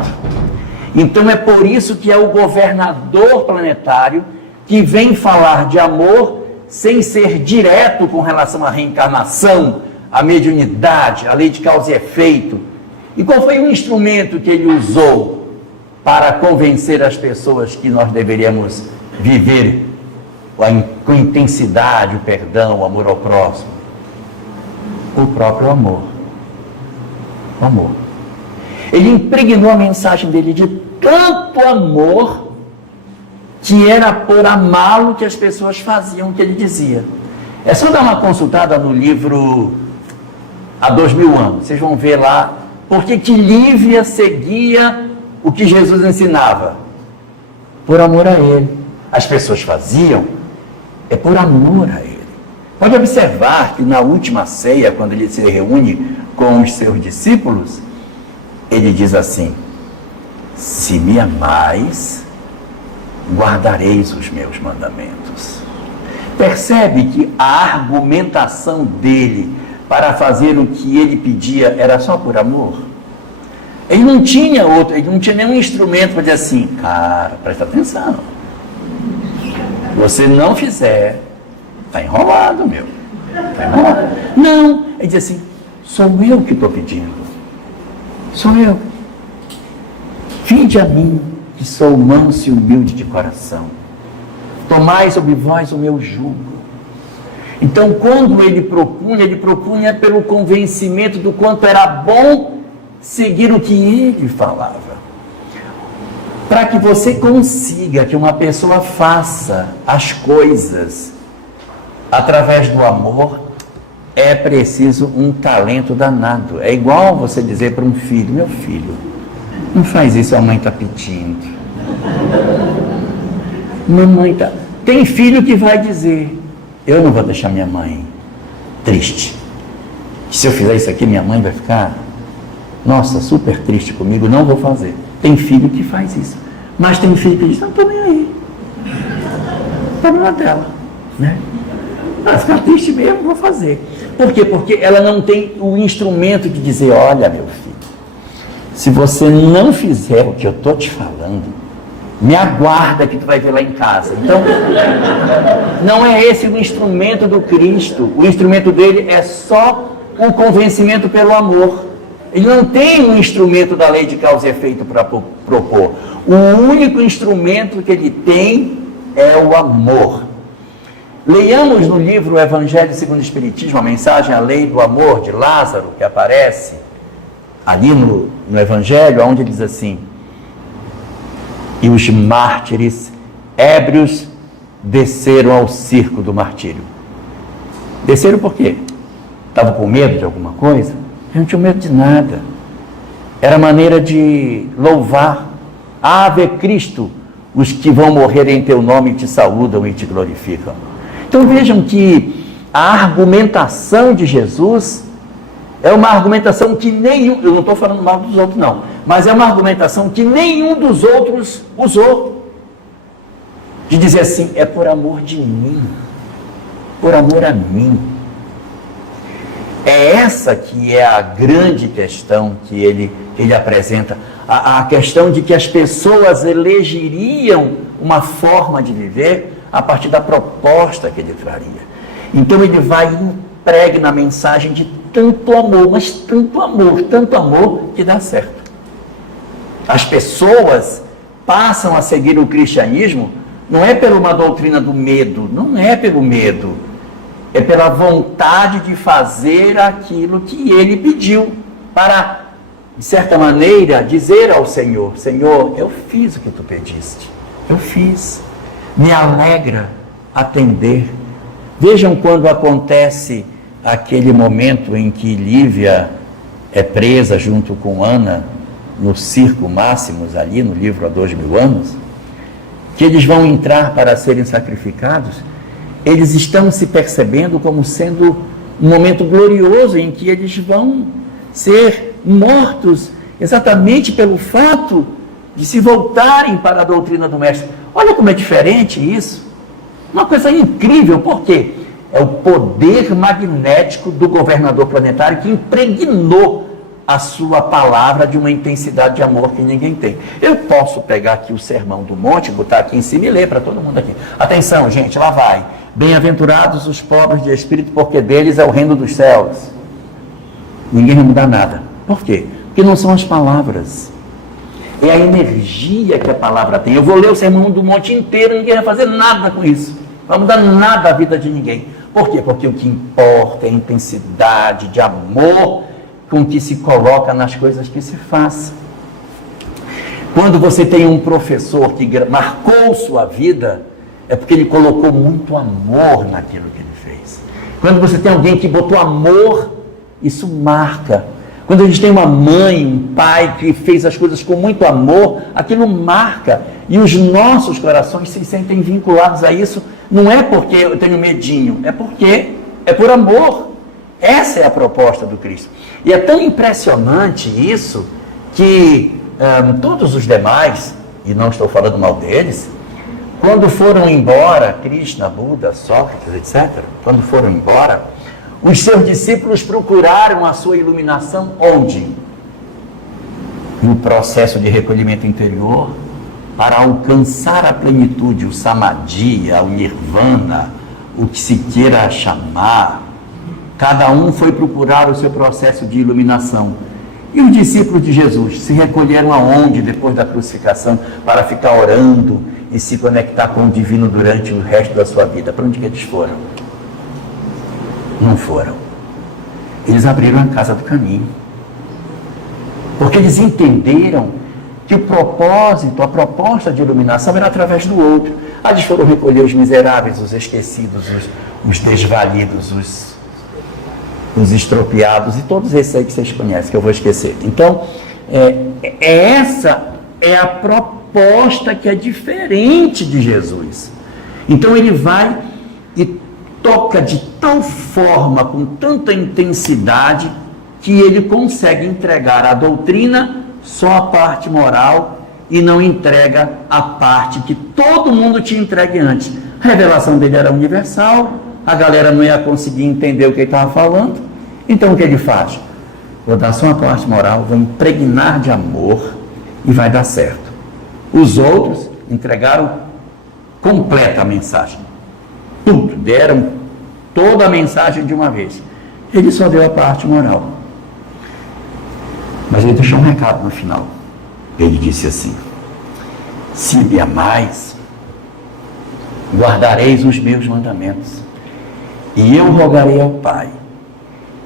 Então é por isso que é o governador planetário que vem falar de amor sem ser direto com relação à reencarnação, à mediunidade, à lei de causa e efeito. E qual foi o instrumento que ele usou para convencer as pessoas que nós deveríamos viver com intensidade o perdão, o amor ao próximo? O próprio amor. O amor. Ele impregnou a mensagem dele de tanto amor que era por amá-lo que as pessoas faziam o que ele dizia. É só dar uma consultada no livro Há 2000 anos. Vocês vão ver lá porque que Lívia seguia o que Jesus ensinava. Por amor a ele. As pessoas faziam por amor a ele. Pode observar que na última ceia, quando ele se reúne com os seus discípulos, ele diz assim, se me amais, guardareis os meus mandamentos. Percebe que a argumentação dele para fazer o que ele pedia era só por amor? Ele não tinha outro, ele não tinha nenhum instrumento para dizer assim, cara, presta atenção. Você não fizer, está enrolado, meu. Está enrolado. Não, ele diz assim, sou eu que estou pedindo. Sou eu. Vinde a mim, que sou manso e humilde de coração. Tomai sobre vós o meu jugo. Então, quando ele propunha pelo convencimento do quanto era bom seguir o que ele falava. Para que você consiga que uma pessoa faça as coisas através do amor, é preciso um talento danado. É igual você dizer para um filho, meu filho, não faz isso, a mãe está pedindo. Mamãe está... Tem filho que vai dizer, eu não vou deixar minha mãe triste. Se eu fizer isso aqui, minha mãe vai ficar, nossa, super triste comigo, não vou fazer. Tem filho que faz isso. Mas tem filho que diz, não estou nem aí. Problema dela. Né? Ela ficar triste mesmo, vou fazer. Por quê? Porque ela não tem o instrumento de dizer, olha meu filho, se você não fizer o que eu estou te falando, me aguarda que tu vai ver lá em casa. Então, não é esse o instrumento do Cristo. O instrumento dele é só o convencimento pelo amor. Ele não tem um instrumento da lei de causa e efeito para propor. O único instrumento que ele tem é o amor. Leiamos no livro Evangelho segundo o Espiritismo, a mensagem, a lei do amor de Lázaro, que aparece ali no Evangelho, onde ele diz assim: e os mártires ébrios desceram ao circo do martírio. Desceram por quê? Estavam com medo de alguma coisa? Eles não tinham medo de nada. Era maneira de louvar. Ave Cristo, os que vão morrer em teu nome te saúdam e te glorificam. Então vejam que a argumentação de Jesus é uma argumentação que nenhum, eu não estou falando mal dos outros não, mas é uma argumentação que nenhum dos outros usou. De dizer assim, é por amor de mim, por amor a mim. É essa que é a grande questão que ele apresenta, a questão de que as pessoas elegeriam uma forma de viver a partir da proposta que ele traria. Então ele vai e impregna a mensagem de tanto amor, mas tanto amor que dá certo. As pessoas passam a seguir o cristianismo não é por uma doutrina do medo, não é pelo medo, é pela vontade de fazer aquilo que ele pediu, para, de certa maneira, dizer ao Senhor: Senhor, eu fiz o que tu pediste, eu fiz, me alegra atender. Vejam quando acontece aquele momento em que Lívia é presa junto com Ana no circo Máximos, ali no livro Há 2000 anos, que eles vão entrar para serem sacrificados. Eles estão se percebendo como sendo um momento glorioso em que eles vão ser mortos exatamente pelo fato de se voltarem para a doutrina do Mestre. Olha como é diferente isso. Uma coisa incrível, por quê? É o poder magnético do governador planetário que impregnou a sua palavra de uma intensidade de amor que ninguém tem. Eu posso pegar aqui o Sermão do Monte, botar aqui em cima e ler para todo mundo aqui. Atenção, gente, lá vai. Bem-aventurados os pobres de espírito, porque deles é o reino dos céus. Ninguém vai mudar nada. Por quê? Porque não são as palavras. É a energia que a palavra tem. Eu vou ler o Sermão do Monte inteiro, ninguém vai fazer nada com isso. Não vai mudar nada a vida de ninguém. Por quê? Porque o que importa é a intensidade de amor com que se coloca nas coisas que se faz. Quando você tem um professor que marcou sua vida, é porque ele colocou muito amor naquilo que ele fez. Quando você tem alguém que botou amor, isso marca. Quando a gente tem uma mãe, um pai que fez as coisas com muito amor, aquilo marca. E os nossos corações se sentem vinculados a isso. Não é porque eu tenho medinho, é porque é por amor. Essa é a proposta do Cristo. E é tão impressionante isso que todos os demais, e não estou falando mal deles, quando foram embora, Krishna, Buda, Sócrates, etc., quando foram embora, os seus discípulos procuraram a sua iluminação onde? No processo de recolhimento interior, para alcançar a plenitude, o samadhi, o nirvana, o que se queira chamar. Cada um foi procurar o seu processo de iluminação. E os discípulos de Jesus se recolheram aonde depois da crucificação para ficar orando e se conectar com o divino durante o resto da sua vida? Para onde que eles foram? Não foram. Eles abriram a casa do caminho. Porque eles entenderam que o propósito, a proposta de iluminação era através do outro. Eles foram recolher os miseráveis, os esquecidos, os desvalidos, os estropiados e todos esses aí que vocês conhecem, que eu vou esquecer. Então, essa é a proposta que é diferente de Jesus. Então ele vai e toca de tal forma, com tanta intensidade, que ele consegue entregar a doutrina só a parte moral e não entrega a parte que todo mundo tinha entregue antes. A revelação dele era universal, a galera não ia conseguir entender o que ele estava falando. Então o que ele faz? Vou dar só uma parte moral, vou impregnar de amor e vai dar certo. Os outros entregaram completa a mensagem. Tudo, deram toda a mensagem de uma vez. Ele só deu a parte moral. Mas ele deixou um recado no final. Ele disse assim: se me amais, guardareis os meus mandamentos, e eu rogarei ao Pai,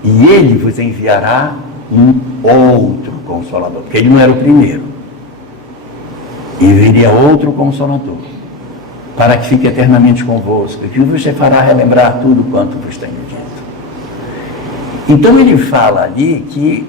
e Ele vos enviará um outro Consolador, porque Ele não era o primeiro, e viria outro Consolador, para que fique eternamente convosco, e que vos fará relembrar tudo quanto vos tenho dito. Então ele fala ali que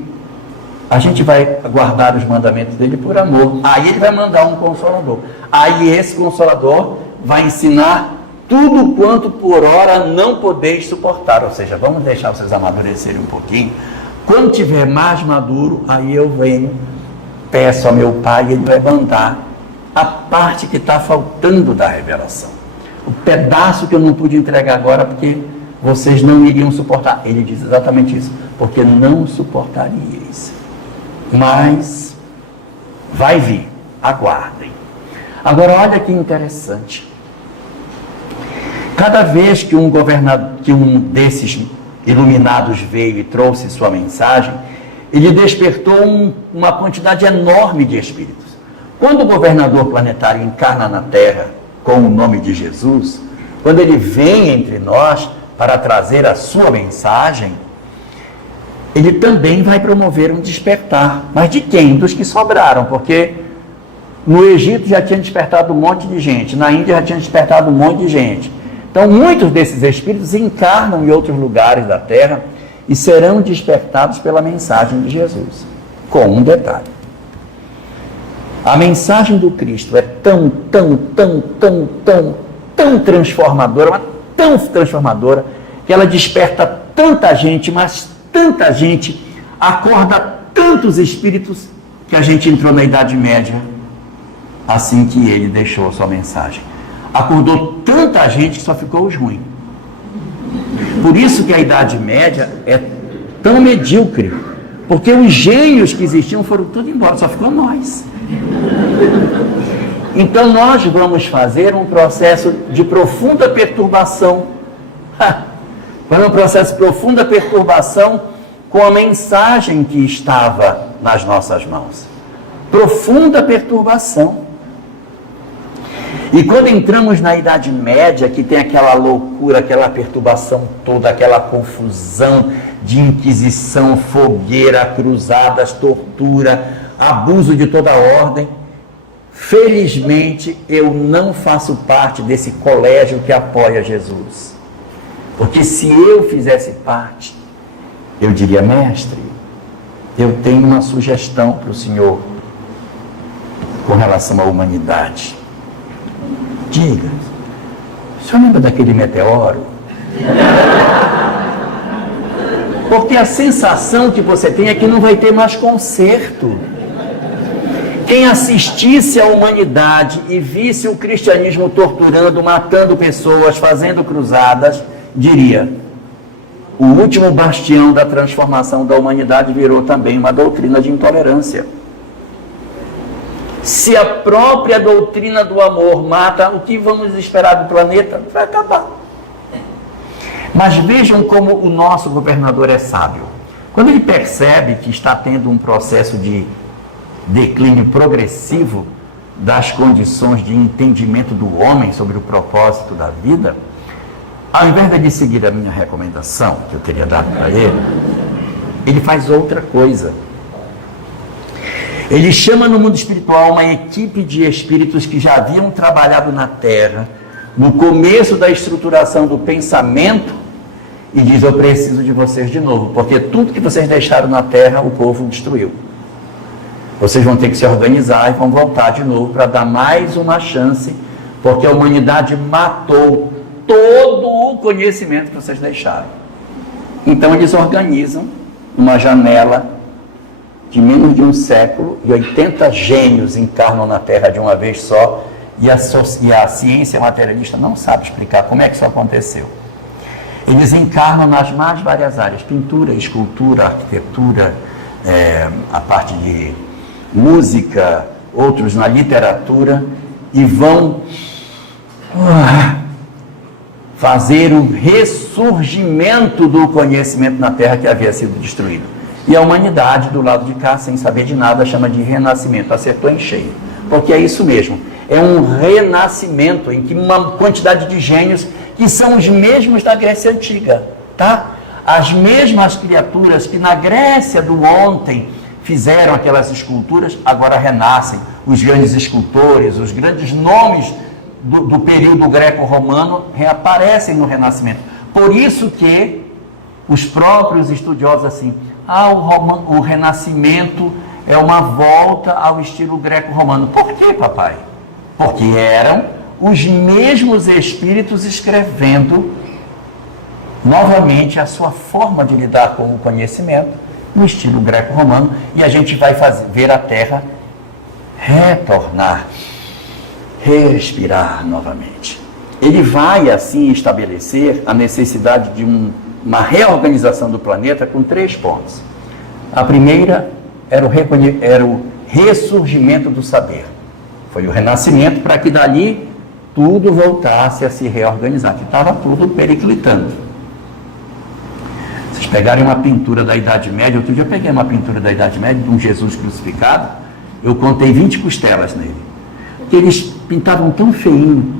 a gente vai guardar os mandamentos dele por amor. Aí ele vai mandar um Consolador. Aí esse Consolador vai ensinar tudo quanto por hora não podeis suportar. Ou seja, vamos deixar vocês amadurecerem um pouquinho. Quando tiver mais maduro, aí eu venho, peço ao meu Pai e Ele vai mandar a parte que está faltando da revelação. O pedaço que eu não pude entregar agora porque vocês não iriam suportar. Ele diz exatamente isso. Porque não suportaríeis. Mas vai vir, aguardem. Agora olha que interessante. Cada vez que um desses iluminados veio e trouxe sua mensagem, ele despertou uma quantidade enorme de espíritos. Quando o governador planetário encarna na Terra com o nome de Jesus, quando ele vem entre nós para trazer a sua mensagem, ele também vai promover um despertar. Mas de quem? Dos que sobraram, porque no Egito já tinha despertado um monte de gente, na Índia já tinha despertado um monte de gente. Então, muitos desses espíritos encarnam em outros lugares da Terra e serão despertados pela mensagem de Jesus. Com um detalhe. A mensagem do Cristo é tão transformadora, mas tão transformadora, que ela desperta tanta gente, mas tanta gente, acorda tantos espíritos, que a gente entrou na Idade Média assim que ele deixou a sua mensagem. Acordou tanta gente que só ficou os ruins. Por isso que a Idade Média é tão medíocre, porque os gênios que existiam foram tudo embora, só ficou nós. Então nós vamos fazer um processo de profunda perturbação. Foi um processo de profunda perturbação com a mensagem que estava nas nossas mãos. Profunda perturbação. E quando entramos na Idade Média, que tem aquela loucura, aquela perturbação toda, aquela confusão de inquisição, fogueira, cruzadas, tortura, abuso de toda ordem, felizmente eu não faço parte desse colégio que apoia Jesus. Porque se eu fizesse parte, eu diria: mestre, eu tenho uma sugestão para o senhor com relação à humanidade. Diga, o senhor lembra daquele meteoro? Porque a sensação que você tem é que não vai ter mais conserto. Quem assistisse à humanidade e visse o cristianismo torturando, matando pessoas, fazendo cruzadas, diria: o último bastião da transformação da humanidade virou também uma doutrina de intolerância. Se a própria doutrina do amor mata, o que vamos esperar do planeta? Vai acabar. Mas vejam como o nosso governador é sábio. Quando ele percebe que está tendo um processo de declínio progressivo das condições de entendimento do homem sobre o propósito da vida, ao invés de seguir a minha recomendação, que eu teria dado para ele faz outra coisa. Ele chama no mundo espiritual uma equipe de espíritos que já haviam trabalhado na Terra, no começo da estruturação do pensamento, e diz: eu preciso de vocês de novo, porque tudo que vocês deixaram na Terra, o povo destruiu. Vocês vão ter que se organizar e vão voltar de novo para dar mais uma chance, porque a humanidade matou todo o conhecimento que vocês deixaram. Então eles organizam uma janela de menos de um século, e 80 gênios encarnam na Terra de uma vez só, e a ciência materialista não sabe explicar como é que isso aconteceu. Eles encarnam nas mais várias áreas: pintura, escultura, arquitetura, a parte de música, outros na literatura, e vão fazer um ressurgimento do conhecimento na Terra que havia sido destruído. E a humanidade, do lado de cá, sem saber de nada, chama de renascimento. Acertou em cheio. Porque é isso mesmo. É um renascimento em que uma quantidade de gênios que são os mesmos da Grécia Antiga, tá? As mesmas criaturas que na Grécia do ontem fizeram aquelas esculturas, agora renascem. Os grandes escultores, os grandes nomes do período greco-romano reaparecem no Renascimento. Por isso que os próprios estudiosos assim, o Renascimento é uma volta ao estilo greco-romano. Por quê, papai? Porque eram os mesmos espíritos escrevendo novamente a sua forma de lidar com o conhecimento no estilo greco-romano, e a gente vai ver a Terra retornar, respirar novamente. Ele vai assim estabelecer a necessidade de uma reorganização do planeta com 3 pontos. A primeira era o ressurgimento do saber. Foi o renascimento para que dali tudo voltasse a se reorganizar, que estava tudo periclitando. Vocês pegarem uma pintura da Idade Média, outro dia eu peguei uma pintura da Idade Média de um Jesus crucificado, eu contei 20 costelas nele, porque eles pintavam tão feinho.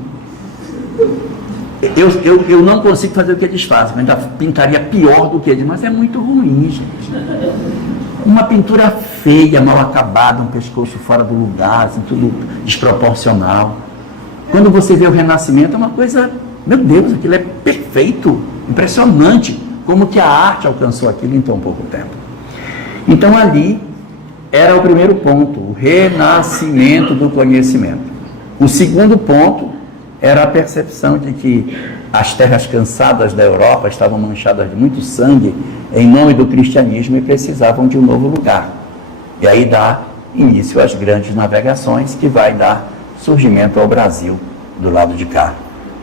Eu não consigo fazer o que eles fazem, eu ainda pintaria pior do que eles, mas é muito ruim, gente. Uma pintura feia, mal acabada, um pescoço fora do lugar, assim, tudo desproporcional. Quando você vê o Renascimento, é uma coisa, meu Deus, aquilo é perfeito, impressionante, como que a arte alcançou aquilo em tão pouco tempo. Então ali era o primeiro ponto, o renascimento do conhecimento. O segundo ponto era a percepção de que as terras cansadas da Europa estavam manchadas de muito sangue em nome do cristianismo e precisavam de um novo lugar. E aí dá início às grandes navegações, que vai dar surgimento ao Brasil do lado de cá,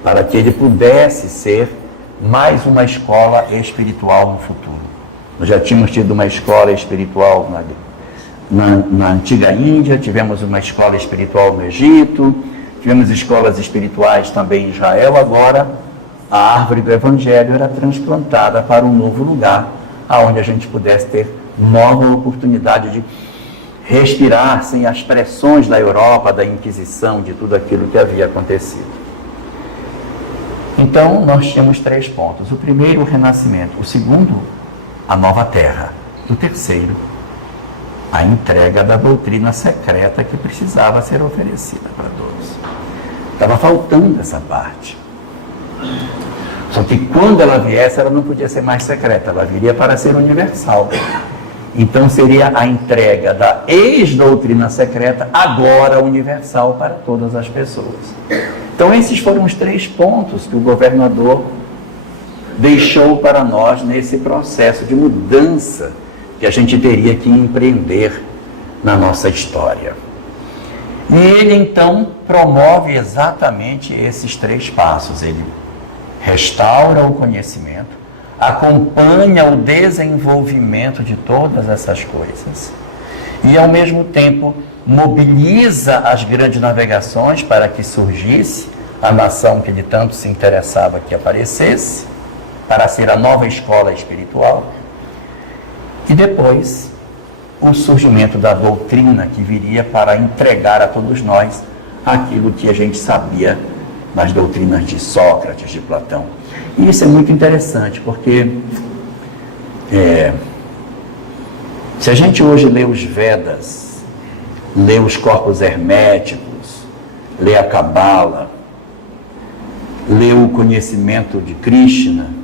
para que ele pudesse ser mais uma escola espiritual no futuro. Nós já tínhamos tido uma escola espiritual na antiga Índia, tivemos uma escola espiritual no Egito, tivemos escolas espirituais também em Israel. Agora a árvore do Evangelho era transplantada para um novo lugar, aonde a gente pudesse ter nova oportunidade de respirar sem as pressões da Europa, da Inquisição, de tudo aquilo que havia acontecido. Então, nós tínhamos 3 pontos. O primeiro, o renascimento. O segundo, a nova terra. E o terceiro, a entrega da doutrina secreta que precisava ser oferecida para todos. Estava faltando essa parte. Só que quando ela viesse, ela não podia ser mais secreta, ela viria para ser universal. Então seria a entrega da ex-doutrina secreta, agora universal para todas as pessoas. Então esses foram os 3 pontos que o governador deixou para nós nesse processo de mudança que a gente teria que empreender na nossa história. E ele então promove exatamente esses 3 passos. Ele restaura o conhecimento, acompanha o desenvolvimento de todas essas coisas e, ao mesmo tempo, mobiliza as grandes navegações para que surgisse a nação que ele tanto se interessava que aparecesse, para ser a nova escola espiritual, e depois o surgimento da doutrina que viria para entregar a todos nós aquilo que a gente sabia nas doutrinas de Sócrates, de Platão. E isso é muito interessante, porque se a gente hoje lê os Vedas, lê os corpos herméticos, lê a Cabala, lê o conhecimento de Krishna,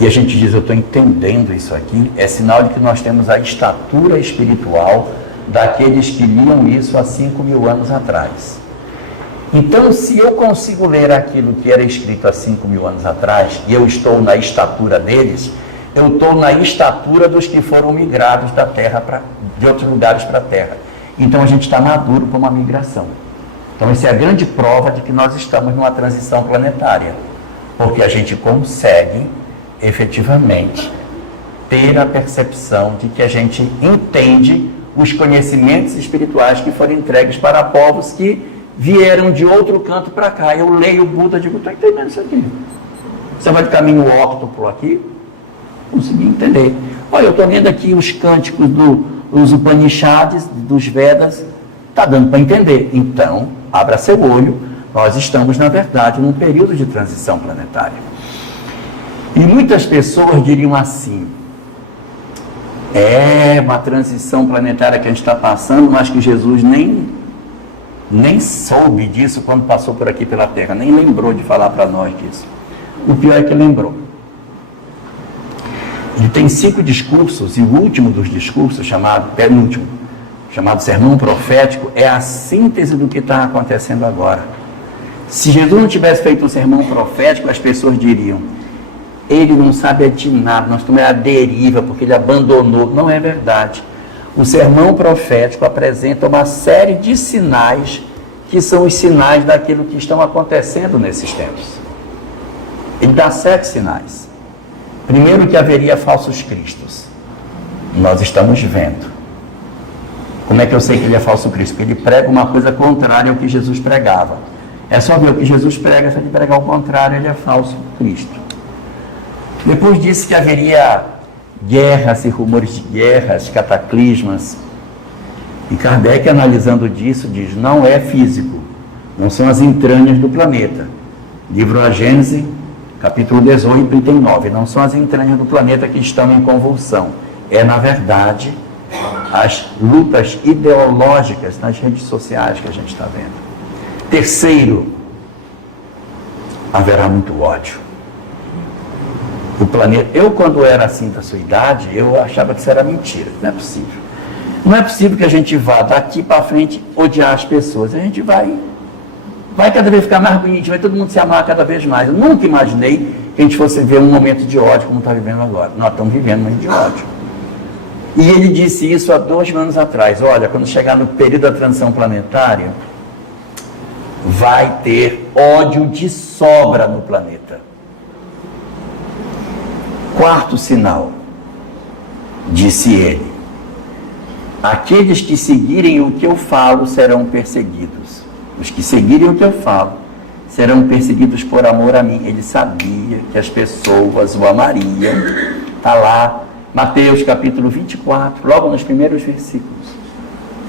e a gente diz, eu estou entendendo isso aqui, é sinal de que nós temos a estatura espiritual daqueles que liam isso há 5.000 anos atrás. Então, se eu consigo ler aquilo que era escrito há 5.000 anos atrás, e eu estou na estatura deles, eu estou na estatura dos que foram migrados da terra de outros lugares para a terra. Então, a gente está maduro para uma migração. Então, essa é a grande prova de que nós estamos numa transição planetária, porque a gente consegue, efetivamente, ter a percepção de que a gente entende os conhecimentos espirituais que foram entregues para povos que vieram de outro canto para cá. Eu leio o Buda e digo, estou entendendo isso aqui. Você vai de caminho óctuplo aqui? Consegui entender. Olha, eu estou lendo aqui os cânticos dos Upanishads, dos Vedas, Está dando para entender. Então, abra seu olho, nós estamos, na verdade, num período de transição planetária. E muitas pessoas diriam assim, é uma transição planetária que a gente está passando, mas que Jesus nem soube disso quando passou por aqui pela Terra, nem lembrou de falar para nós disso. O pior é que lembrou. Ele tem 5 discursos, e o último dos discursos, penúltimo, chamado Sermão Profético, é a síntese do que está acontecendo agora. Se Jesus não tivesse feito um sermão profético, as pessoas diriam, ele não sabe de nada, nós estamos à deriva, porque ele abandonou. Não é verdade. O sermão profético apresenta uma série de sinais, que são os sinais daquilo que estão acontecendo nesses tempos. Ele dá 7 sinais. Primeiro, que haveria falsos cristos. Nós estamos vendo. Como é que eu sei que ele é falso Cristo? Porque ele prega uma coisa contrária ao que Jesus pregava. É só ver o que Jesus prega, se ele pregar o contrário, ele é falso Cristo. Depois disse que haveria guerras e rumores de guerras, cataclismas. E Kardec, analisando disso, diz, não é físico, não são as entranhas do planeta. Livro A Gênese, capítulo 18, 39. Não são as entranhas do planeta que estão em convulsão. É, na verdade, as lutas ideológicas nas redes sociais que a gente está vendo. Terceiro, haverá muito ódio. O planeta, eu quando era assim da sua idade, eu achava que isso era mentira. Não é possível. Não é possível que a gente vá daqui para frente odiar as pessoas. A gente vai cada vez ficar mais bonitinho, vai todo mundo se amar cada vez mais. Eu nunca imaginei que a gente fosse ver um momento de ódio como está vivendo agora. Nós estamos vivendo um momento de ódio. E ele disse isso há 2 anos atrás. Olha, quando chegar no período da transição planetária, vai ter ódio de sobra no planeta. 4º sinal, disse ele, aqueles que seguirem o que eu falo serão perseguidos. Os que seguirem o que eu falo serão perseguidos por amor a mim. Ele sabia que as pessoas o amariam. Está lá, Mateus capítulo 24, logo nos primeiros versículos.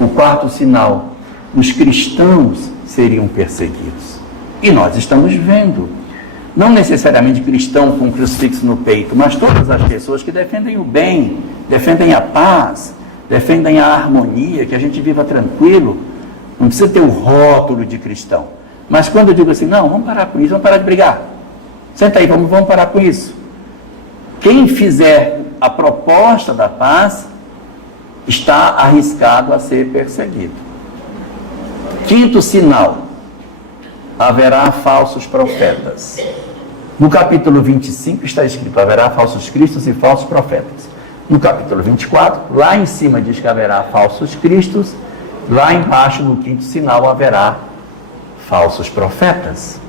O 4º sinal, os cristãos seriam perseguidos. E nós estamos vendo. Não necessariamente cristão com crucifixo no peito, mas todas as pessoas que defendem o bem, defendem a paz, defendem a harmonia, que a gente viva tranquilo. Não precisa ter o rótulo de cristão. Mas quando eu digo assim, não, vamos parar com isso, vamos parar de brigar. Senta aí, vamos parar com isso. Quem fizer a proposta da paz está arriscado a ser perseguido. 5º sinal, haverá falsos profetas. No capítulo 25 está escrito, haverá falsos cristos e falsos profetas. No capítulo 24, lá em cima diz que haverá falsos cristos, lá embaixo, no 5º sinal, haverá falsos profetas.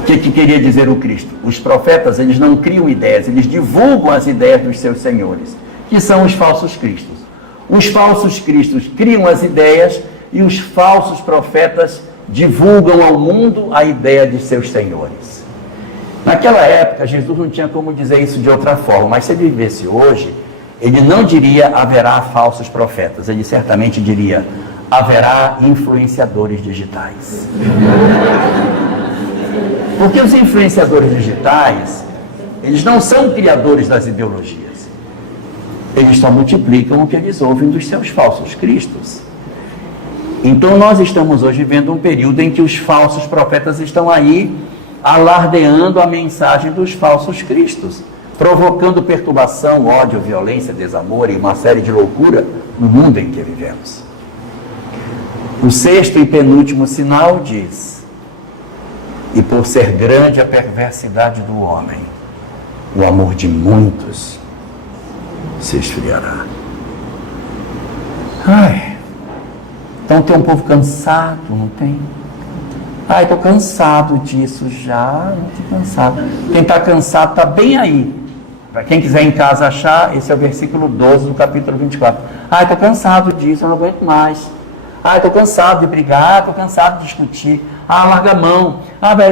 O que queria dizer o Cristo? Os profetas, eles não criam ideias, eles divulgam as ideias dos seus senhores, que são os falsos cristos. Os falsos cristos criam as ideias e os falsos profetas divulgam ao mundo a ideia de seus senhores. Naquela época, Jesus não tinha como dizer isso de outra forma, mas se ele vivesse hoje, ele não diria haverá falsos profetas, ele certamente diria haverá influenciadores digitais. Porque os influenciadores digitais, eles não são criadores das ideologias. Eles só multiplicam o que eles ouvem dos seus falsos cristos. Então nós estamos hoje vivendo um período em que os falsos profetas estão aí alardeando a mensagem dos falsos cristos, provocando perturbação, ódio, violência, desamor e uma série de loucura no mundo em que vivemos. O 6º e penúltimo sinal diz, e por ser grande a perversidade do homem, o amor de muitos se esfriará. Então tem um povo cansado, não tem? Estou cansado disso já, estou cansado. Quem está cansado está bem aí. Para quem quiser em casa achar, esse é o versículo 12 do capítulo 24. Estou cansado disso, eu não aguento mais. Estou cansado de brigar, estou cansado de discutir. Larga a mão.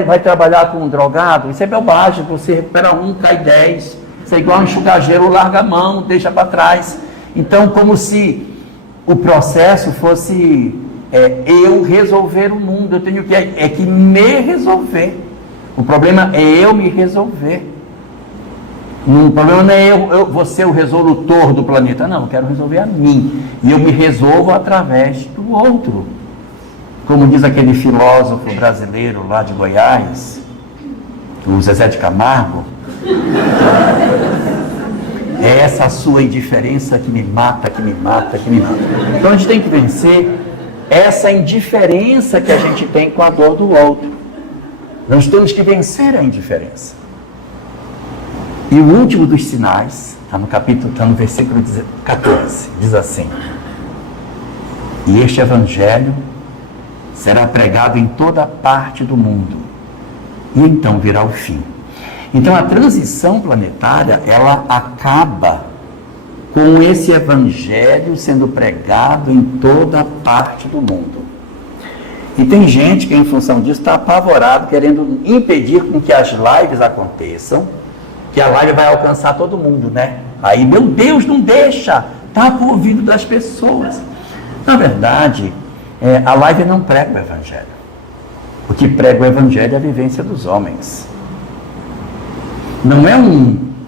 Vai trabalhar com um drogado? Isso é bobagem, você recupera 1, cai 10. Isso é igual um enxugar gelo, larga a mão, deixa para trás. Então, como se o processo fosse eu resolver o mundo. Eu tenho que me resolver. O problema é eu me resolver. O problema não é eu vou ser o resolutor do planeta. Não, eu quero resolver a mim. E eu me resolvo através do outro. Como diz aquele filósofo brasileiro lá de Goiás, o Zezé de Camargo, é essa sua indiferença que me mata, que me mata, que me mata. Então a gente tem que vencer essa indiferença que a gente tem com a dor do outro. Nós temos que vencer a indiferença. E o último dos sinais, está no versículo 14, diz assim: e este evangelho será pregado em toda parte do mundo, e então virá o fim. Então a transição planetária, ela acaba com esse evangelho sendo pregado em toda parte do mundo. E tem gente que, em função disso, está apavorado, querendo impedir com que as lives aconteçam, que a live vai alcançar todo mundo, né? Aí, meu Deus, não deixa, está por ouvido das pessoas. Na verdade, a live não prega o evangelho. O que prega o evangelho é a vivência dos homens. Não é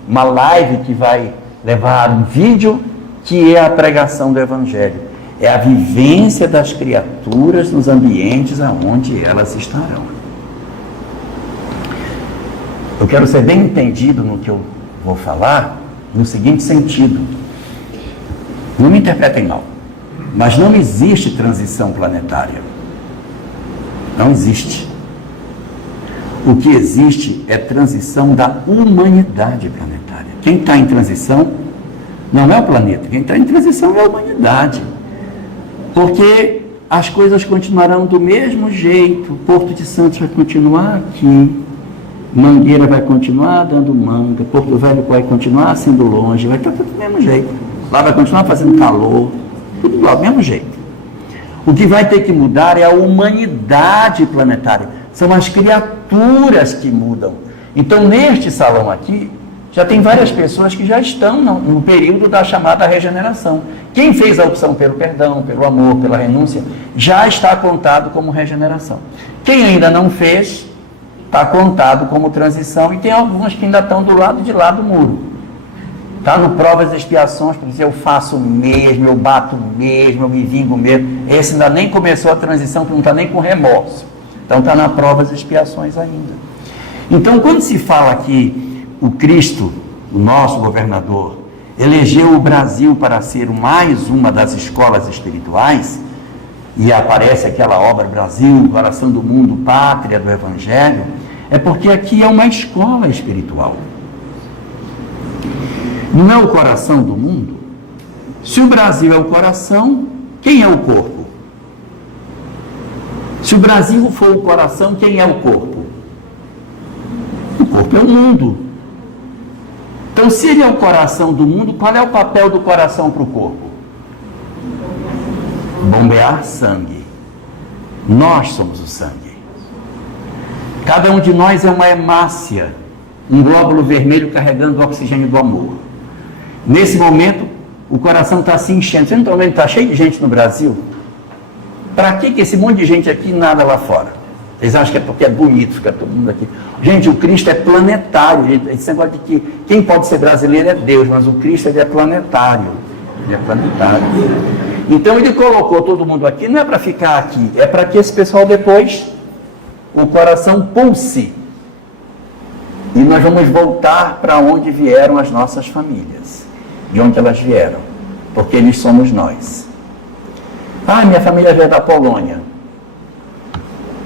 uma live que vai levar um vídeo que é a pregação do evangelho. É a vivência das criaturas nos ambientes aonde elas estarão. Eu quero ser bem entendido no que eu vou falar, no seguinte sentido. Não me interpretem mal, mas não existe transição planetária. Não existe. O que existe é transição da humanidade planetária. Quem está em transição não é o planeta, quem está em transição é a humanidade. Porque as coisas continuarão do mesmo jeito. Porto de Santos vai continuar aqui, Mangueira vai continuar dando manga, Porto Velho vai continuar sendo longe, vai estar tudo do mesmo jeito. Lá vai continuar fazendo calor, tudo lá do mesmo jeito. O que vai ter que mudar é a humanidade planetária. São as criaturas que mudam. Então, neste salão aqui, já tem várias pessoas que já estão no período da chamada regeneração. Quem fez a opção pelo perdão, pelo amor, pela renúncia, já está contado como regeneração. Quem ainda não fez, está contado como transição, e tem alguns que ainda estão do lado de lá do muro. Está no provas e expiações, para dizer, eu faço mesmo, eu bato mesmo, eu me vingo mesmo. Esse ainda nem começou a transição, porque não está nem com remorso. Então está na provas e expiações ainda. Então, quando se fala que o Cristo, o nosso governador, elegeu o Brasil para ser mais uma das escolas espirituais, e aparece aquela obra Brasil, coração do mundo, pátria do Evangelho, é porque aqui é uma escola espiritual. Não é o coração do mundo? Se o Brasil é o coração, quem é o corpo? Se o Brasil for o coração, quem é o corpo? O corpo é o mundo. Então, se ele é o coração do mundo, qual é o papel do coração para o corpo? Bombear sangue. Nós somos o sangue. Cada um de nós é uma hemácia, um glóbulo vermelho carregando o oxigênio do amor. Nesse momento, o coração está se enchendo. Você não está vendo? Está cheio de gente no Brasil. Para que esse monte de gente aqui nada lá fora? Eles acham que é porque é bonito ficar todo mundo aqui. Gente, o Cristo é planetário. Gente. Esse negócio de que quem pode ser brasileiro é Deus, mas o Cristo ele é planetário. Ele é planetário. Então ele colocou todo mundo aqui, não é para ficar aqui, é para que esse pessoal depois, o coração pulse. E nós vamos voltar para onde vieram as nossas famílias. De onde elas vieram. Porque eles somos nós. Ah, minha família veio da Polônia.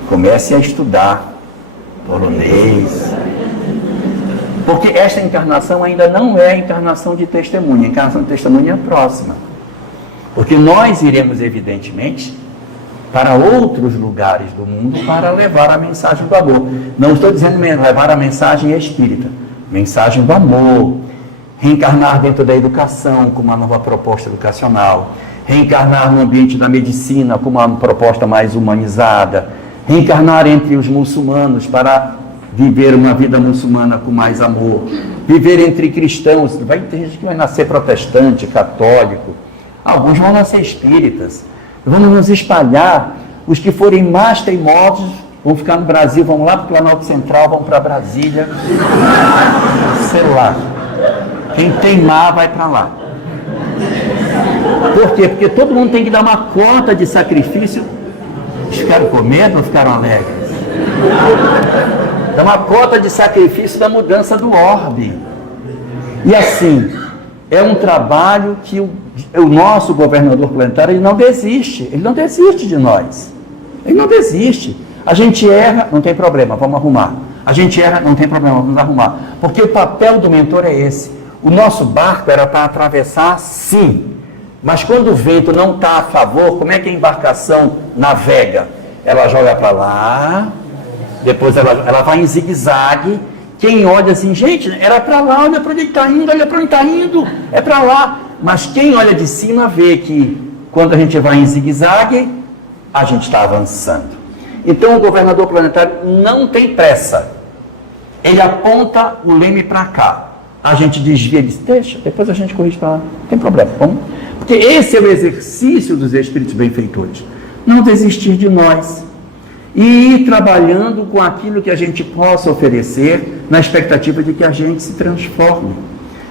Comece a estudar polonês. Porque esta encarnação ainda não é a encarnação de testemunha. A encarnação de testemunha é próxima. Porque nós iremos, evidentemente, para outros lugares do mundo para levar a mensagem do amor. Não estou dizendo levar a mensagem espírita. Mensagem do amor. Reencarnar dentro da educação com uma nova proposta educacional. Reencarnar no ambiente da medicina com uma proposta mais humanizada. Reencarnar entre os muçulmanos para viver uma vida muçulmana com mais amor. Viver entre cristãos. Vai ter gente que vai nascer protestante, católico. Alguns vão nascer espíritas. Vamos nos espalhar. Os que forem mais teimosos vão ficar no Brasil, vão lá para o Planalto Central, vão para Brasília. Sei lá. Quem teimar vai para lá. Por quê? Porque todo mundo tem que dar uma conta de sacrifício. Eles ficaram com medo ou ficaram alegres? Dá uma conta de sacrifício da mudança do orbe. E assim, é um trabalho que o nosso governador planetário, ele não desiste de nós. Ele não desiste. A gente erra, não tem problema, vamos arrumar. A gente erra, não tem problema, vamos arrumar. Porque o papel do mentor é esse. O nosso barco era para atravessar, sim. Mas quando o vento não está a favor, como é que a embarcação navega? Ela joga para lá, depois ela vai em zigue-zague. Quem olha assim, gente, era para lá, olha para onde está indo, olha para onde está indo, é para lá. Mas quem olha de cima vê que quando a gente vai em zigue-zague, a gente está avançando. Então o governador planetário não tem pressa. Ele aponta o leme para cá. A gente desvia e diz, deixa, depois a gente corrige para lá. Não tem problema, vamos. Porque esse é o exercício dos espíritos benfeitores. Não desistir de nós. E ir trabalhando com aquilo que a gente possa oferecer, na expectativa de que a gente se transforme.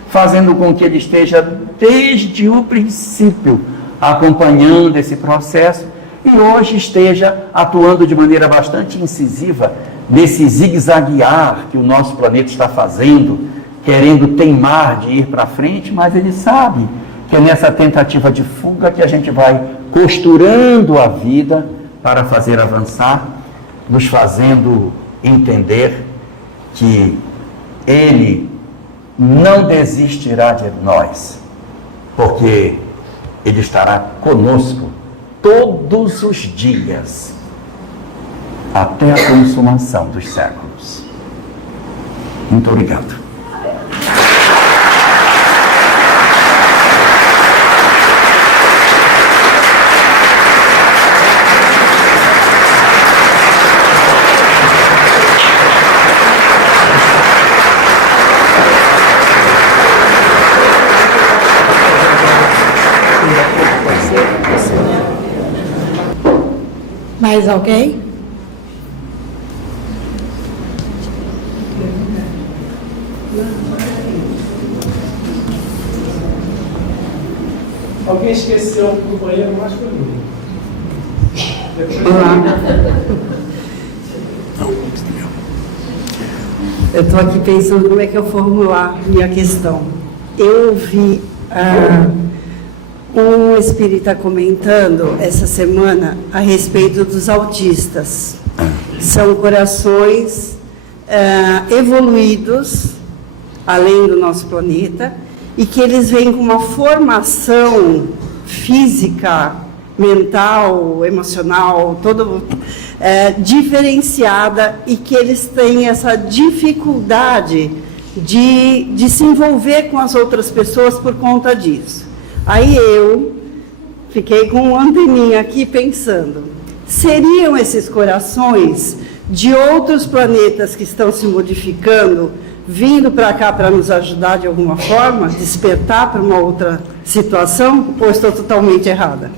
Fazendo com que ele esteja, desde o princípio, acompanhando esse processo, e hoje esteja atuando de maneira bastante incisiva nesse zigue-zaguear que o nosso planeta está fazendo, querendo teimar de ir para frente, mas ele sabe que é nessa tentativa de fuga que a gente vai costurando a vida para fazer avançar, nos fazendo entender que ele não desistirá de nós, porque ele estará conosco todos os dias, até a consumação dos séculos. Muito obrigado. Mais alguém? Alguém esqueceu do banheiro, mais foi mim. Eu estou aqui pensando como é que eu formular minha questão. Eu ouvi um espírita comentando essa semana a respeito dos autistas. São corações evoluídos, além do nosso planeta, e que eles vêm com uma formação física, mental, emocional, diferenciada, e que eles têm essa dificuldade de se envolver com as outras pessoas por conta disso. Aí eu fiquei com uma anteninha aqui pensando, seriam esses corações de outros planetas que estão se modificando, vindo para cá para nos ajudar de alguma forma, despertar para uma outra situação, ou estou totalmente errada?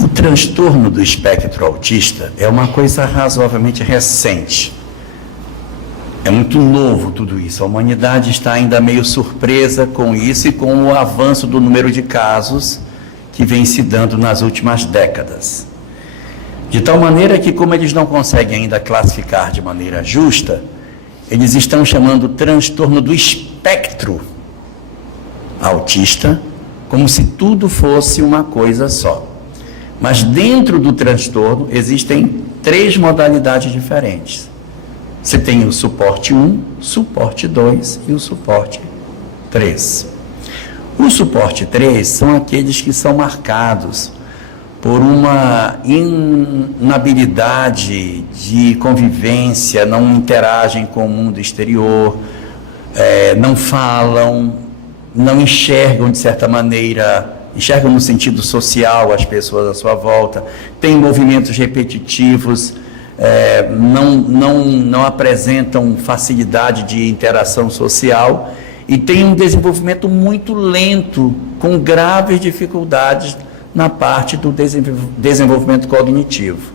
O transtorno do espectro autista é uma coisa razoavelmente recente. É muito novo tudo isso. A humanidade está ainda meio surpresa com isso e com o avanço do número de casos que vem se dando nas últimas décadas. De tal maneira que, como eles não conseguem ainda classificar de maneira justa, eles estão chamando o transtorno do espectro autista como se tudo fosse uma coisa só. Mas dentro do transtorno existem 3 modalidades diferentes. Você tem o suporte 1, suporte 2 e o suporte 3. O suporte 3 são aqueles que são marcados por uma inabilidade de convivência, não interagem com o mundo exterior, não falam, não enxergam de certa maneira, enxergam no sentido social as pessoas à sua volta, têm movimentos repetitivos, não apresentam facilidade de interação social e tem um desenvolvimento muito lento, com graves dificuldades na parte do desenvolvimento cognitivo.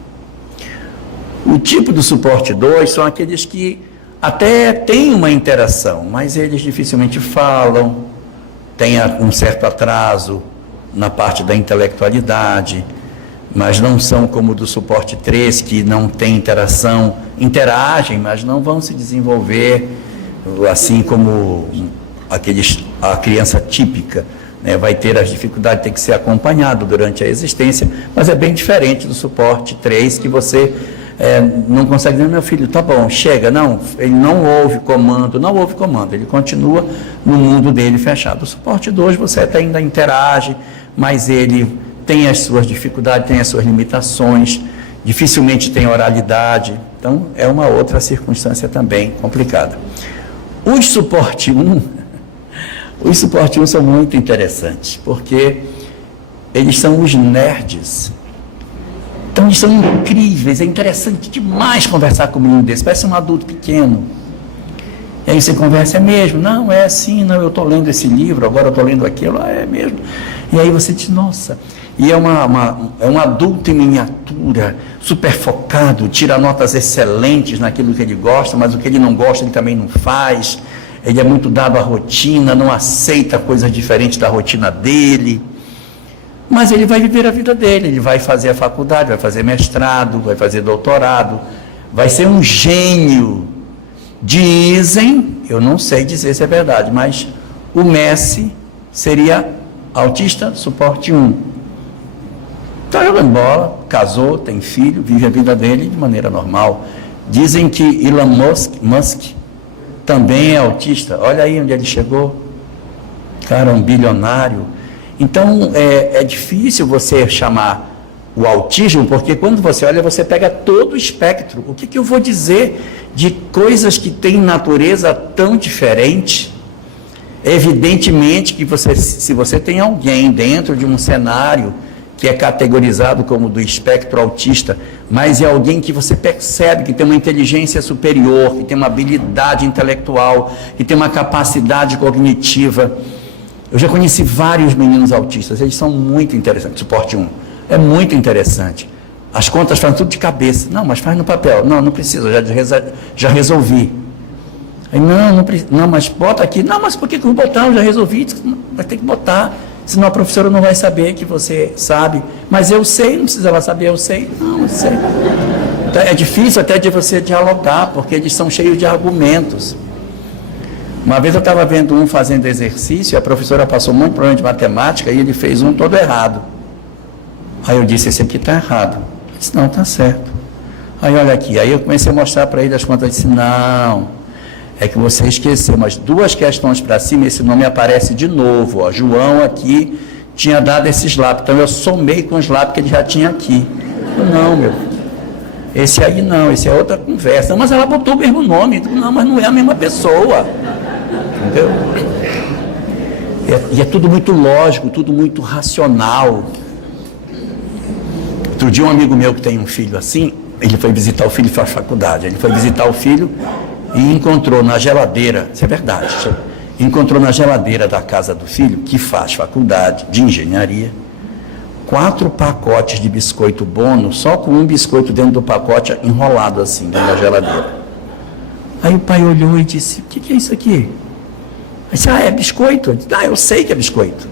O tipo do suporte 2 são aqueles que até têm uma interação, mas eles dificilmente falam, têm um certo atraso na parte da intelectualidade, mas não são como o do suporte 3, que não tem interação, interagem, mas não vão se desenvolver assim como a criança típica, né? Vai ter as dificuldades, tem que ser acompanhado durante a existência, mas é bem diferente do suporte 3, que você não consegue dizer, meu filho, tá bom, chega, não, ele não ouve comando, ele continua no mundo dele fechado. O suporte 2, você até ainda interage, mas ele tem as suas dificuldades, tem as suas limitações, dificilmente tem oralidade, então é uma outra circunstância também complicada. Os suporte 1 são muito interessantes, porque eles são os nerds. Então eles são incríveis, é interessante demais conversar com um menino desse, parece um adulto pequeno. E aí você conversa, é mesmo? Não, é assim, não, eu estou lendo esse livro, agora eu estou lendo aquilo, é mesmo. E aí você diz, nossa, e é um adulto em miniatura, super focado, tira notas excelentes naquilo que ele gosta, mas o que ele não gosta ele também não faz, ele é muito dado à rotina, não aceita coisas diferentes da rotina dele. Mas ele vai viver a vida dele, ele vai fazer a faculdade, vai fazer mestrado, vai fazer doutorado, vai ser um gênio. Dizem, eu não sei dizer se é verdade, mas o Messi seria autista suporte 1. Está jogando bola, casou, tem filho, vive a vida dele de maneira normal. Dizem que Elon Musk também é autista, olha aí onde ele chegou, cara, um bilionário. Então, é difícil você chamar o autismo, porque quando você olha, você pega todo o espectro. O que eu vou dizer de coisas que têm natureza tão diferente? Evidentemente que se você tem alguém dentro de um cenário que é categorizado como do espectro autista, mas é alguém que você percebe que tem uma inteligência superior, que tem uma habilidade intelectual, que tem uma capacidade cognitiva. Eu já conheci vários meninos autistas, eles são muito interessantes. Suporte 1 é muito interessante. As contas fazem tudo de cabeça. Não, mas faz no papel. Não, não precisa, já resolvi. Aí, não, mas bota aqui. Não, mas por que eu vou botar? Eu já resolvi. Vai ter que botar, senão a professora não vai saber que você sabe. Mas eu sei, não precisa ela saber, eu sei. Não, eu sei. Então, é difícil até de você dialogar, porque eles são cheios de argumentos. Uma vez eu estava vendo um fazendo exercício, a professora passou muito problema de matemática e ele fez um todo errado. Aí eu disse, esse aqui está errado. Ele disse, não, está certo. Aí olha aqui, aí eu comecei a mostrar para ele as contas, disse, não, é que você esqueceu, mas 2 questões para cima, esse nome aparece de novo, ó, João aqui tinha dado esses lápis, então eu somei com os lápis que ele já tinha aqui. Eu, não, meu filho, esse aí não, esse é outra conversa. Não, mas ela botou o mesmo nome, não, mas não é a mesma pessoa. Entendeu? E é tudo muito lógico, tudo muito racional. Outro dia um amigo meu que tem um filho assim, ele foi visitar o filho e faz faculdade. Ele foi visitar o filho e encontrou na geladeira, isso é verdade, encontrou na geladeira da casa do filho, que faz faculdade de engenharia, 4 pacotes de biscoito Bono, só com um biscoito dentro do pacote enrolado assim, dentro da geladeira. Aí o pai olhou e disse, o que é isso aqui? Eu disse, é biscoito. Eu disse, eu sei que é biscoito.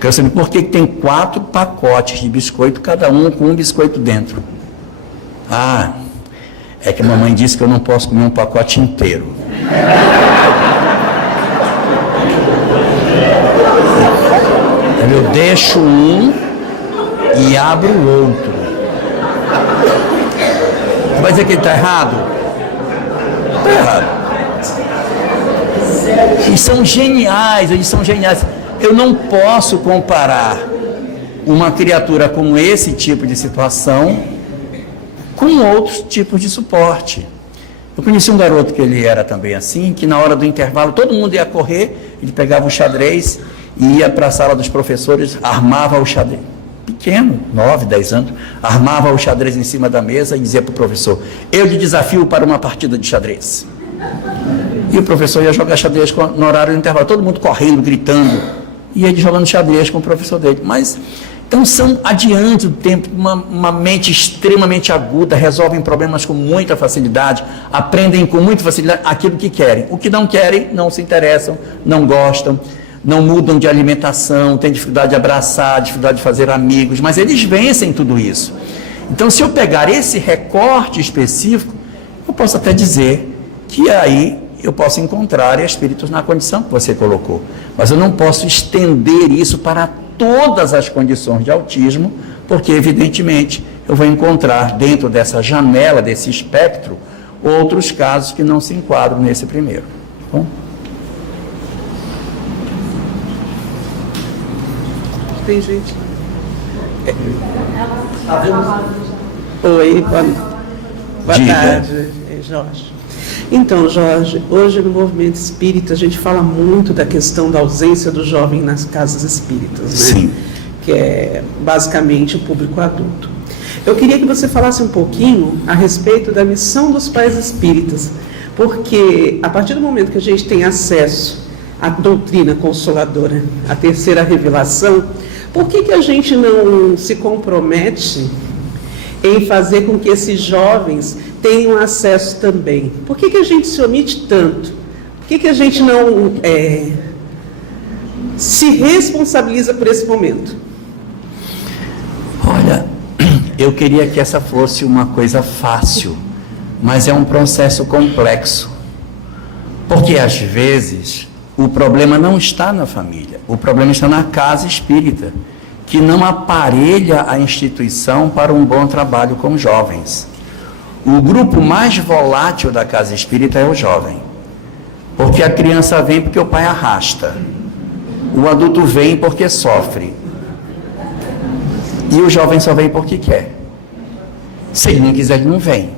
Quero saber por que tem 4 pacotes de biscoito, cada um com um biscoito dentro. É que a mamãe disse que eu não posso comer um pacote inteiro. Eu deixo um e abro o outro. Você vai dizer que ele está errado? Está errado. Eles são geniais, Eu não posso comparar uma criatura com esse tipo de situação com outros tipos de suporte. Eu conheci um garoto que ele era também assim, que na hora do intervalo todo mundo ia correr, ele pegava o xadrez e ia para a sala dos professores, armava o xadrez, pequeno, 9, 10 anos, armava o xadrez em cima da mesa e dizia para o professor, eu lhe desafio para uma partida de xadrez. E o professor ia jogar xadrez no horário do intervalo, todo mundo correndo, gritando, e ele jogando xadrez com o professor dele. Mas, então, são adiante do tempo, uma mente extremamente aguda, resolvem problemas com muita facilidade, aprendem com muita facilidade aquilo que querem. O que não querem, não se interessam, não gostam, não mudam de alimentação, têm dificuldade de abraçar, dificuldade de fazer amigos, mas eles vencem tudo isso. Então, se eu pegar esse recorte específico, eu posso até dizer que aí eu posso encontrar espíritos na condição que você colocou. Mas eu não posso estender isso para todas as condições de autismo, porque, evidentemente, eu vou encontrar dentro dessa janela, desse espectro, outros casos que não se enquadram nesse primeiro. Bom? Tem gente. Oi, boa tarde, Jorge. Então, Jorge, hoje no movimento espírita a gente fala muito da questão da ausência do jovem nas casas espíritas, né? Sim. Que é basicamente o público adulto. Eu queria que você falasse um pouquinho a respeito da missão dos pais espíritas, porque a partir do momento que a gente tem acesso à doutrina consoladora, à terceira revelação, por que a gente não se compromete em fazer com que esses jovens tenham acesso também? Por que a gente se omite tanto? Por que a gente não se responsabiliza por esse momento? Olha, eu queria que essa fosse uma coisa fácil, mas é um processo complexo. Porque, às vezes, o problema não está na família, o problema está na casa espírita, que não aparelha a instituição para um bom trabalho com jovens. O grupo mais volátil da casa espírita é o jovem, porque a criança vem porque o pai arrasta, o adulto vem porque sofre, e o jovem só vem porque quer. Se ele não quiser, ele não vem.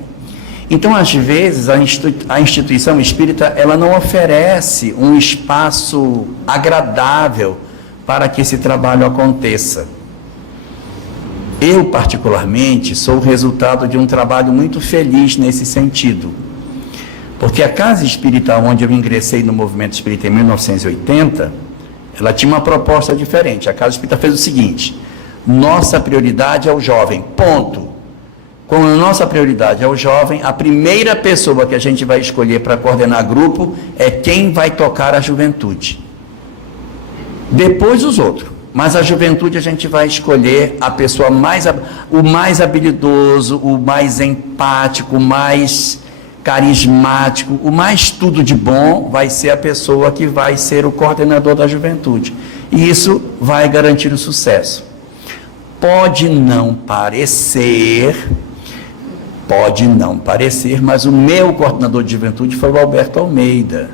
Então, às vezes, a instituição espírita, ela não oferece um espaço agradável para que esse trabalho aconteça. Eu, particularmente, sou o resultado de um trabalho muito feliz nesse sentido. Porque a casa espírita onde eu ingressei no movimento espírita em 1980, ela tinha uma proposta diferente. A casa espírita fez o seguinte: nossa prioridade é o jovem, ponto. Como a nossa prioridade é o jovem, a primeira pessoa que a gente vai escolher para coordenar grupo é quem vai tocar a juventude. Depois os outros. Mas a juventude a gente vai escolher a pessoa o mais habilidoso, o mais empático, o mais carismático, o mais tudo de bom vai ser a pessoa que vai ser o coordenador da juventude. E isso vai garantir o sucesso. Pode não parecer, mas o meu coordenador de juventude foi o Alberto Almeida.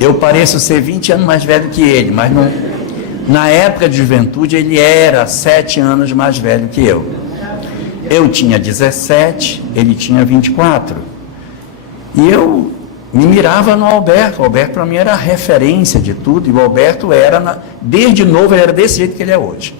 Eu pareço ser 20 anos mais velho que ele, mas não, na época de juventude ele era 7 anos mais velho que eu. Eu tinha 17, ele tinha 24. E eu me mirava no Alberto. O Alberto para mim era a referência de tudo, e o Alberto era, desde novo, ele era desse jeito que ele é hoje.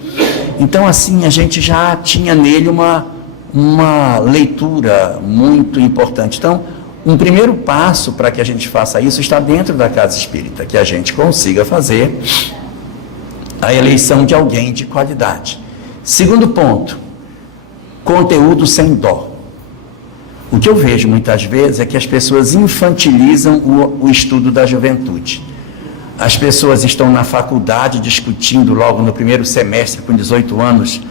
Então, assim, a gente já tinha nele uma leitura muito importante. Então, um primeiro passo para que a gente faça isso está dentro da casa espírita, que a gente consiga fazer a eleição de alguém de qualidade. Segundo ponto, conteúdo sem dó. O que eu vejo muitas vezes é que as pessoas infantilizam o estudo da juventude. As pessoas estão na faculdade discutindo logo no primeiro semestre, com 18 anos,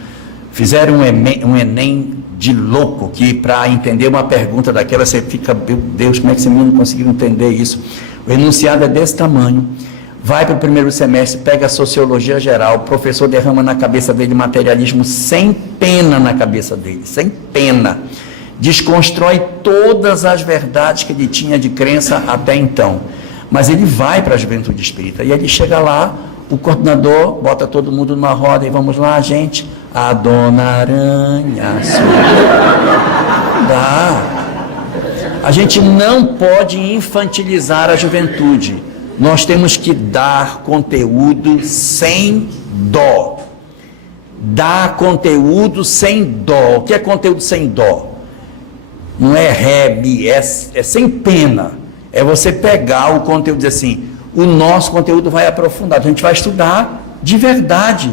fizeram um Enem de louco, que para entender uma pergunta daquela você fica, meu Deus, como é que esse menino conseguiu entender isso? O enunciado é desse tamanho, vai para o primeiro semestre, pega a sociologia geral, o professor derrama na cabeça dele materialismo sem pena na cabeça dele, sem pena. Desconstrói todas as verdades que ele tinha de crença até então. Mas ele vai para a juventude espírita, e ele chega lá, o coordenador bota todo mundo numa roda e vamos lá, gente, a Dona Aranha. Não dá. A gente não pode infantilizar a juventude. Nós temos que dar conteúdo sem dó. Dar conteúdo sem dó. O que é conteúdo sem dó? não é ré, mi, é sem pena. É você pegar o conteúdo e dizer assim, o nosso conteúdo vai aprofundar, a gente vai estudar de verdade,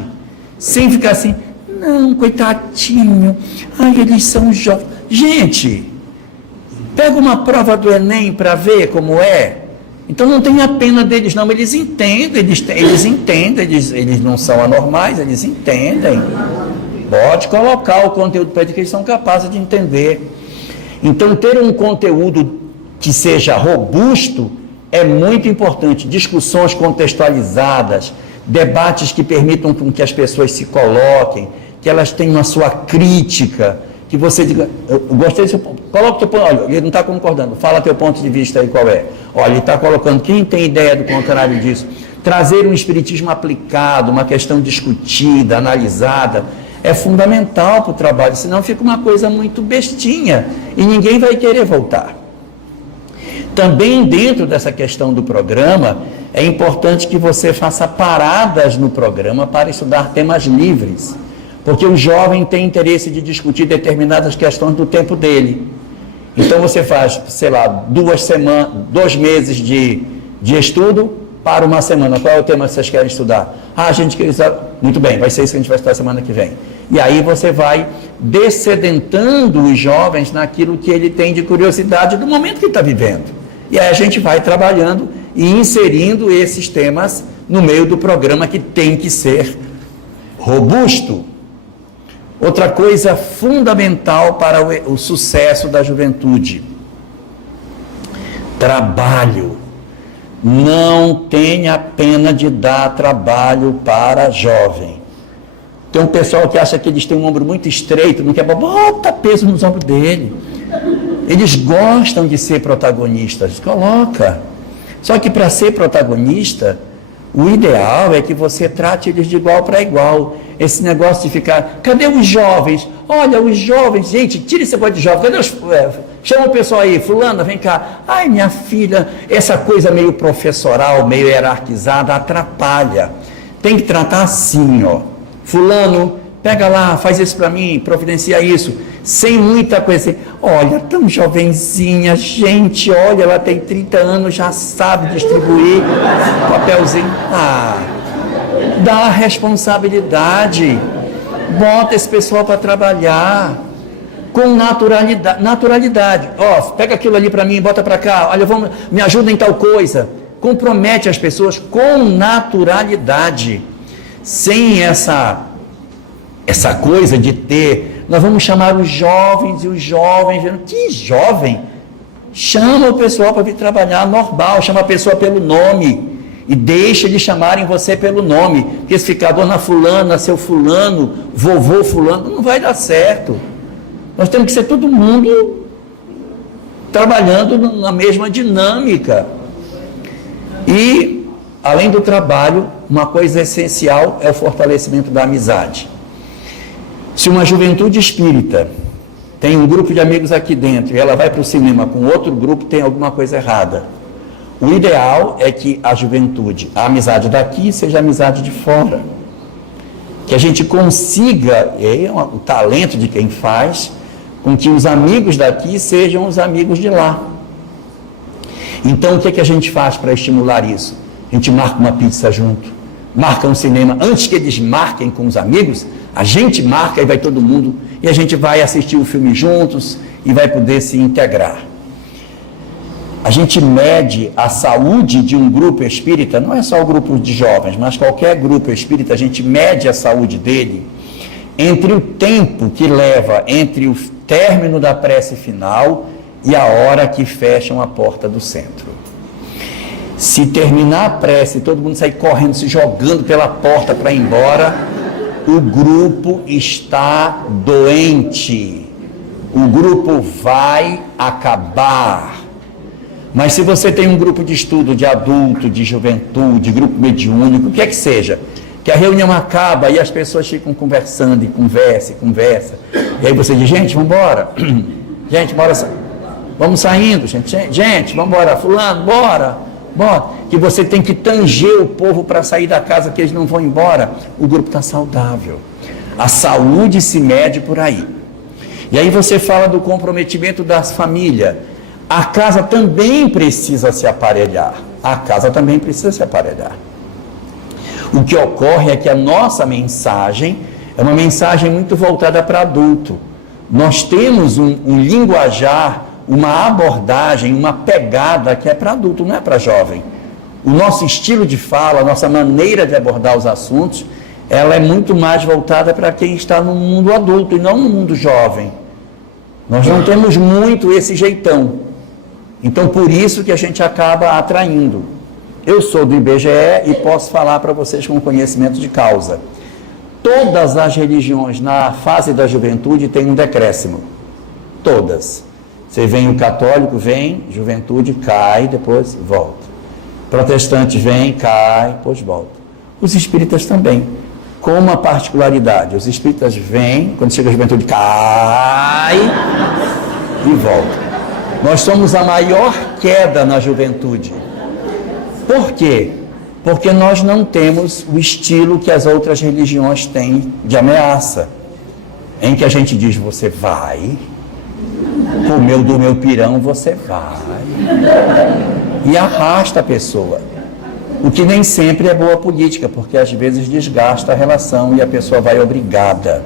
sem ficar assim, não, coitadinho, ai, eles são jovens. Gente, pega uma prova do Enem para ver como é. Então não tenha pena deles, não, eles entendem, eles não são anormais, eles entendem. Pode colocar o conteúdo para eles que eles são capazes de entender. Então ter um conteúdo que seja robusto é muito importante. Discussões contextualizadas, debates que permitam com que as pessoas se coloquem, que elas tenham a sua crítica, que você diga, eu gostei desse ponto, coloca o teu ponto, olha, ele não está concordando, fala teu ponto de vista aí qual é. Olha, ele está colocando, quem tem ideia do contrário disso? Trazer um espiritismo aplicado, uma questão discutida, analisada, é fundamental para o trabalho, senão fica uma coisa muito bestinha e ninguém vai querer voltar. Também dentro dessa questão do programa, é importante que você faça paradas no programa para estudar temas livres, porque o jovem tem interesse de discutir determinadas questões do tempo dele. Então você faz, sei lá, 2 meses de estudo para uma semana. Qual é o tema que vocês querem estudar? Ah, a gente quer estudar. Muito bem, vai ser isso que a gente vai estudar semana que vem. E aí você vai descedentando os jovens naquilo que ele tem de curiosidade do momento que ele está vivendo. E aí a gente vai trabalhando e inserindo esses temas no meio do programa, que tem que ser robusto. Outra coisa fundamental para o sucesso da juventude: trabalho. Não tenha pena de dar trabalho para jovem. Tem um pessoal que acha que eles têm um ombro muito estreito, não quer, bota peso nos ombros dele. Eles gostam de ser protagonistas, coloca. Só que para ser protagonista, o ideal é que você trate eles de igual para igual. Esse negócio de ficar, cadê os jovens? Olha, os jovens, gente, tira esse negócio de jovem, cadê os... Chama o pessoal aí, fulana, vem cá. Ai, minha filha, essa coisa meio professoral, meio hierarquizada, atrapalha. Tem que tratar assim, ó. Fulano, pega lá, faz isso para mim, providencia isso. Sem muita coisa assim. Olha, tão jovenzinha, gente, olha, ela tem 30 anos, já sabe distribuir papelzinho. Dá responsabilidade, bota esse pessoal para trabalhar com naturalidade. Ó, pega aquilo ali para mim, bota para cá, olha, me ajuda em tal coisa. Compromete as pessoas com naturalidade, sem essa coisa de ter, nós vamos chamar os jovens, que jovem? Chama o pessoal para vir trabalhar, normal, chama a pessoa pelo nome. E deixa de chamarem você pelo nome, porque se ficar dona fulana, seu fulano, vovô fulano, não vai dar certo. Nós temos que ser todo mundo trabalhando na mesma dinâmica. E, além do trabalho, uma coisa essencial é o fortalecimento da amizade. Se uma juventude espírita tem um grupo de amigos aqui dentro e ela vai para o cinema com outro grupo, tem alguma coisa errada. O ideal é que a juventude, a amizade daqui seja a amizade de fora. Que a gente consiga, o talento de quem faz, com que os amigos daqui sejam os amigos de lá. Então, o que a gente faz para estimular isso? A gente marca uma pizza junto, marca um cinema. Antes que eles marquem com os amigos, a gente marca e vai todo mundo, e a gente vai assistir o filme juntos e vai poder se integrar. A gente mede a saúde de um grupo espírita, não é só o grupo de jovens, mas qualquer grupo espírita, a gente mede a saúde dele entre o tempo que leva entre o término da prece final e a hora que fecham a porta do centro. Se terminar a prece e todo mundo sair correndo, se jogando pela porta para ir embora, o grupo está doente. O grupo vai acabar. Mas se você tem um grupo de estudo de adulto, de juventude, grupo mediúnico, o que é que seja, que a reunião acaba e as pessoas ficam conversando e conversa, e aí você diz, gente, vamos embora, gente, bora, vamos saindo, gente, vamos embora, fulano, bora, que você tem que tanger o povo para sair da casa, que eles não vão embora, o grupo está saudável. A saúde se mede por aí. E aí você fala do comprometimento da família. A casa também precisa se aparelhar. A casa também precisa se aparelhar. O que ocorre é que a nossa mensagem é uma mensagem muito voltada para adulto. Nós temos um linguajar, uma abordagem, uma pegada que é para adulto, não é para jovem. O nosso estilo de fala, a nossa maneira de abordar os assuntos, ela é muito mais voltada para quem está no mundo adulto e não no mundo jovem. Nós não temos muito esse jeitão. Então, por isso que a gente acaba atraindo. Eu sou do IBGE e posso falar para vocês com conhecimento de causa. Todas as religiões na fase da juventude têm um decréscimo. Todas. Você vem o católico, vem, juventude cai, depois volta. Protestante vem, cai, depois volta. Os espíritas também. Com uma particularidade, os espíritas vêm, quando chega a juventude, cai e volta. Nós somos a maior queda na juventude. Por quê? Porque nós não temos o estilo que as outras religiões têm de ameaça, em que a gente diz, você vai, comeu do meu pirão, você vai, e arrasta a pessoa. O que nem sempre é boa política, porque às vezes desgasta a relação e a pessoa vai obrigada.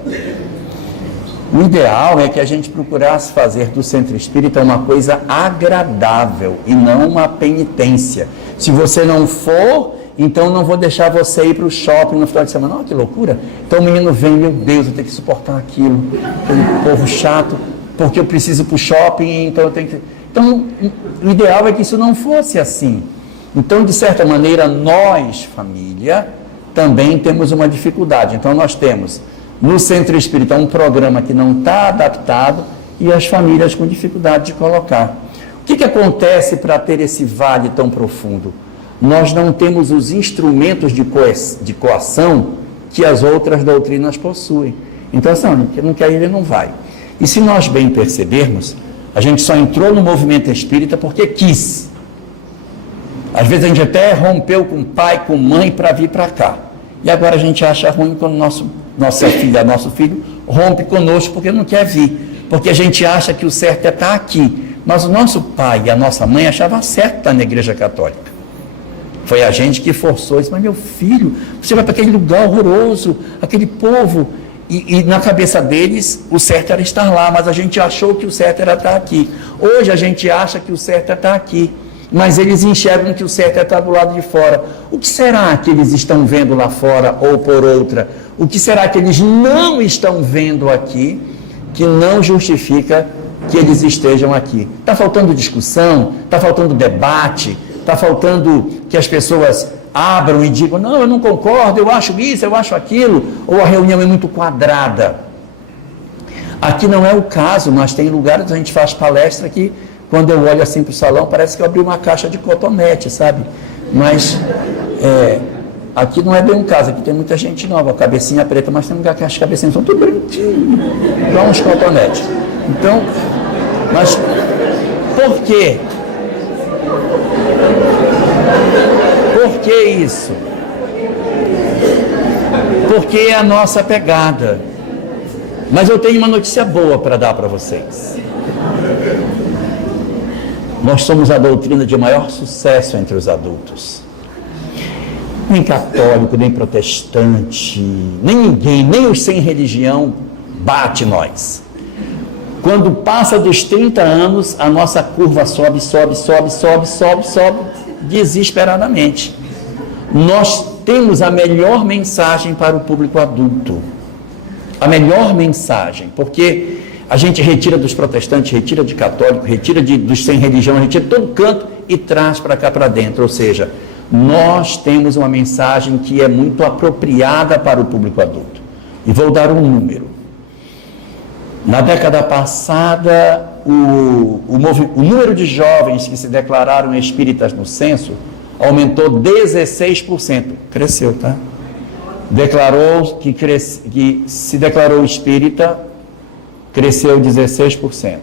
O ideal é que a gente procurasse fazer do centro espírita uma coisa agradável e não uma penitência. Se você não for, então não vou deixar você ir para o shopping no final de semana. Que loucura! Então o menino vem, meu Deus, eu tenho que suportar aquilo, aquele povo chato, porque eu preciso ir para o shopping, então eu tenho que... Então, o ideal é que isso não fosse assim. Então, de certa maneira, nós, família, também temos uma dificuldade. Então, nós temos no centro espírita um programa que não está adaptado e as famílias com dificuldade de colocar. O que acontece para ter esse vale tão profundo? Nós não temos os instrumentos de coação que as outras doutrinas possuem. Então, assim, não quer ir, ele não vai. E se nós bem percebermos, a gente só entrou no movimento espírita porque quis. Às vezes a gente até rompeu com pai, com mãe para vir para cá. E agora a gente acha ruim quando nossa filha, nosso filho rompe conosco porque não quer vir. Porque a gente acha que o certo é estar aqui. Mas o nosso pai e a nossa mãe achavam certo estar na igreja católica. Foi a gente que forçou isso. Mas meu filho, você vai para aquele lugar horroroso, aquele povo. E na cabeça deles, o certo era estar lá. Mas a gente achou que o certo era estar aqui. Hoje a gente acha que o certo é estar aqui. Mas eles enxergam que o certo é estar do lado de fora. O que será que eles estão vendo lá fora ou por outra? O que será que eles não estão vendo aqui que não justifica que eles estejam aqui? Está faltando discussão, está faltando debate, está faltando que as pessoas abram e digam, não, eu não concordo, eu acho isso, eu acho aquilo, ou a reunião é muito quadrada. Aqui não é o caso, mas tem lugares onde a gente faz palestra que quando eu olho assim para o salão, parece que eu abri uma caixa de cotonete, sabe? Mas aqui não é bem um caso, aqui tem muita gente nova, cabecinha preta, mas tem lugar que as cabecinhas são tudo bonitinho, igual uns cotonetes. Então, mas por quê? Por que isso? Porque é a nossa pegada. Mas eu tenho uma notícia boa para dar para vocês. Nós somos a doutrina de maior sucesso entre os adultos. Nem católico, nem protestante, nem ninguém, nem os sem religião bate nós. Quando passa dos 30 anos, a nossa curva sobe desesperadamente. Nós temos a melhor mensagem para o público adulto. A melhor mensagem, porque a gente retira dos protestantes, retira de católico, retira dos sem religião, retira todo canto e traz para cá para dentro. Ou seja, nós temos uma mensagem que é muito apropriada para o público adulto. E vou dar um número. Na década passada, o número de jovens que se declararam espíritas no censo aumentou 16%. Cresceu, tá? Que se declarou espírita, cresceu 16%.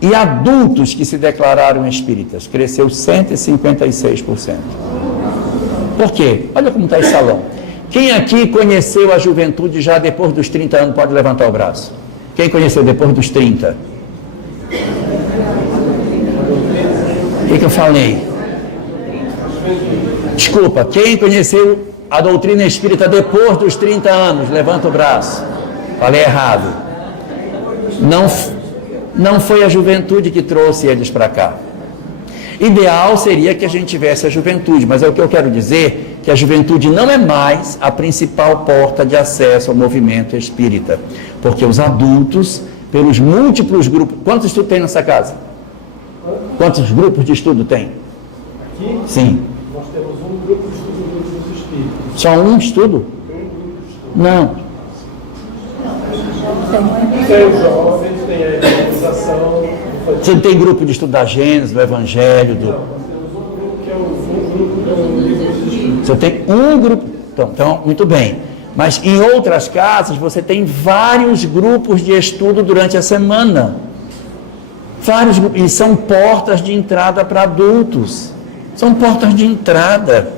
E adultos que se declararam espíritas, cresceu 156%. Por quê? Olha como está esse salão. Quem aqui conheceu a juventude já depois dos 30 anos, pode levantar o braço. Quem conheceu depois dos 30? O que eu falei? Desculpa, quem conheceu a doutrina espírita depois dos 30 anos? Levanta o braço. Falei errado. Não foi a juventude que trouxe eles para cá. Ideal seria que a gente tivesse a juventude, mas é o que eu quero dizer, que a juventude não é mais a principal porta de acesso ao movimento espírita, porque os adultos, pelos múltiplos grupos... Quantos estudos tem nessa casa? Quantos grupos de estudo tem? Aqui? Sim. Nós temos um grupo de estudo dos espíritos. Só um estudo? Tem Não. os jovens, tem a evangelização. Você não tem grupo de estudo da Gênesis, do Evangelho, do... Não, nós temos um grupo que é um grupo do livro dos estudos. Você tem um grupo... Então, muito bem. Mas em outras casas, você tem vários grupos de estudo durante a semana. Vários grupos. E são portas de entrada para adultos. São portas de entrada.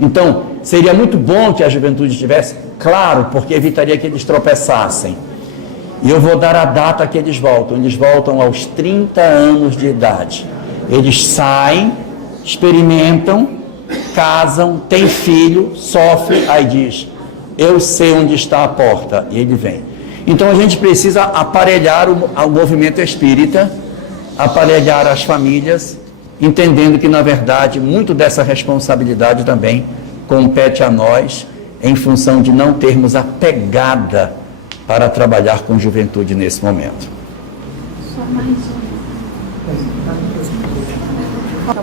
Então, seria muito bom que a juventude tivesse, claro, porque evitaria que eles tropeçassem. E eu vou dar a data que eles voltam. Eles voltam aos 30 anos de idade. Eles saem, experimentam, casam, têm filho, sofrem, aí diz, eu sei onde está a porta, e ele vem. Então a gente precisa aparelhar o movimento espírita, aparelhar as famílias, entendendo que na verdade muito dessa responsabilidade também compete a nós, em função de não termos a pegada para trabalhar com juventude nesse momento. Só mais uma.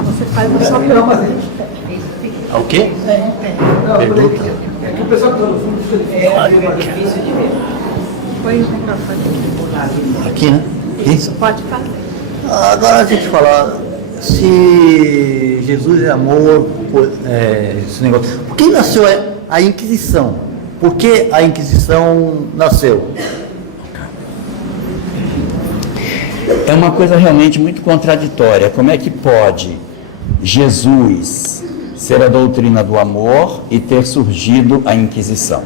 Você faz o só pergunta. O quê? Pergunta. É que o pessoal que está no fundo fica difícil de ver. Põe o microfone. Aqui, né? Isso, pode fazer. Agora a gente falar se Jesus é amor, esse negócio. Por que nasceu a Inquisição? Por que a Inquisição nasceu? É uma coisa realmente muito contraditória. Como é que pode Jesus ser a doutrina do amor e ter surgido a Inquisição?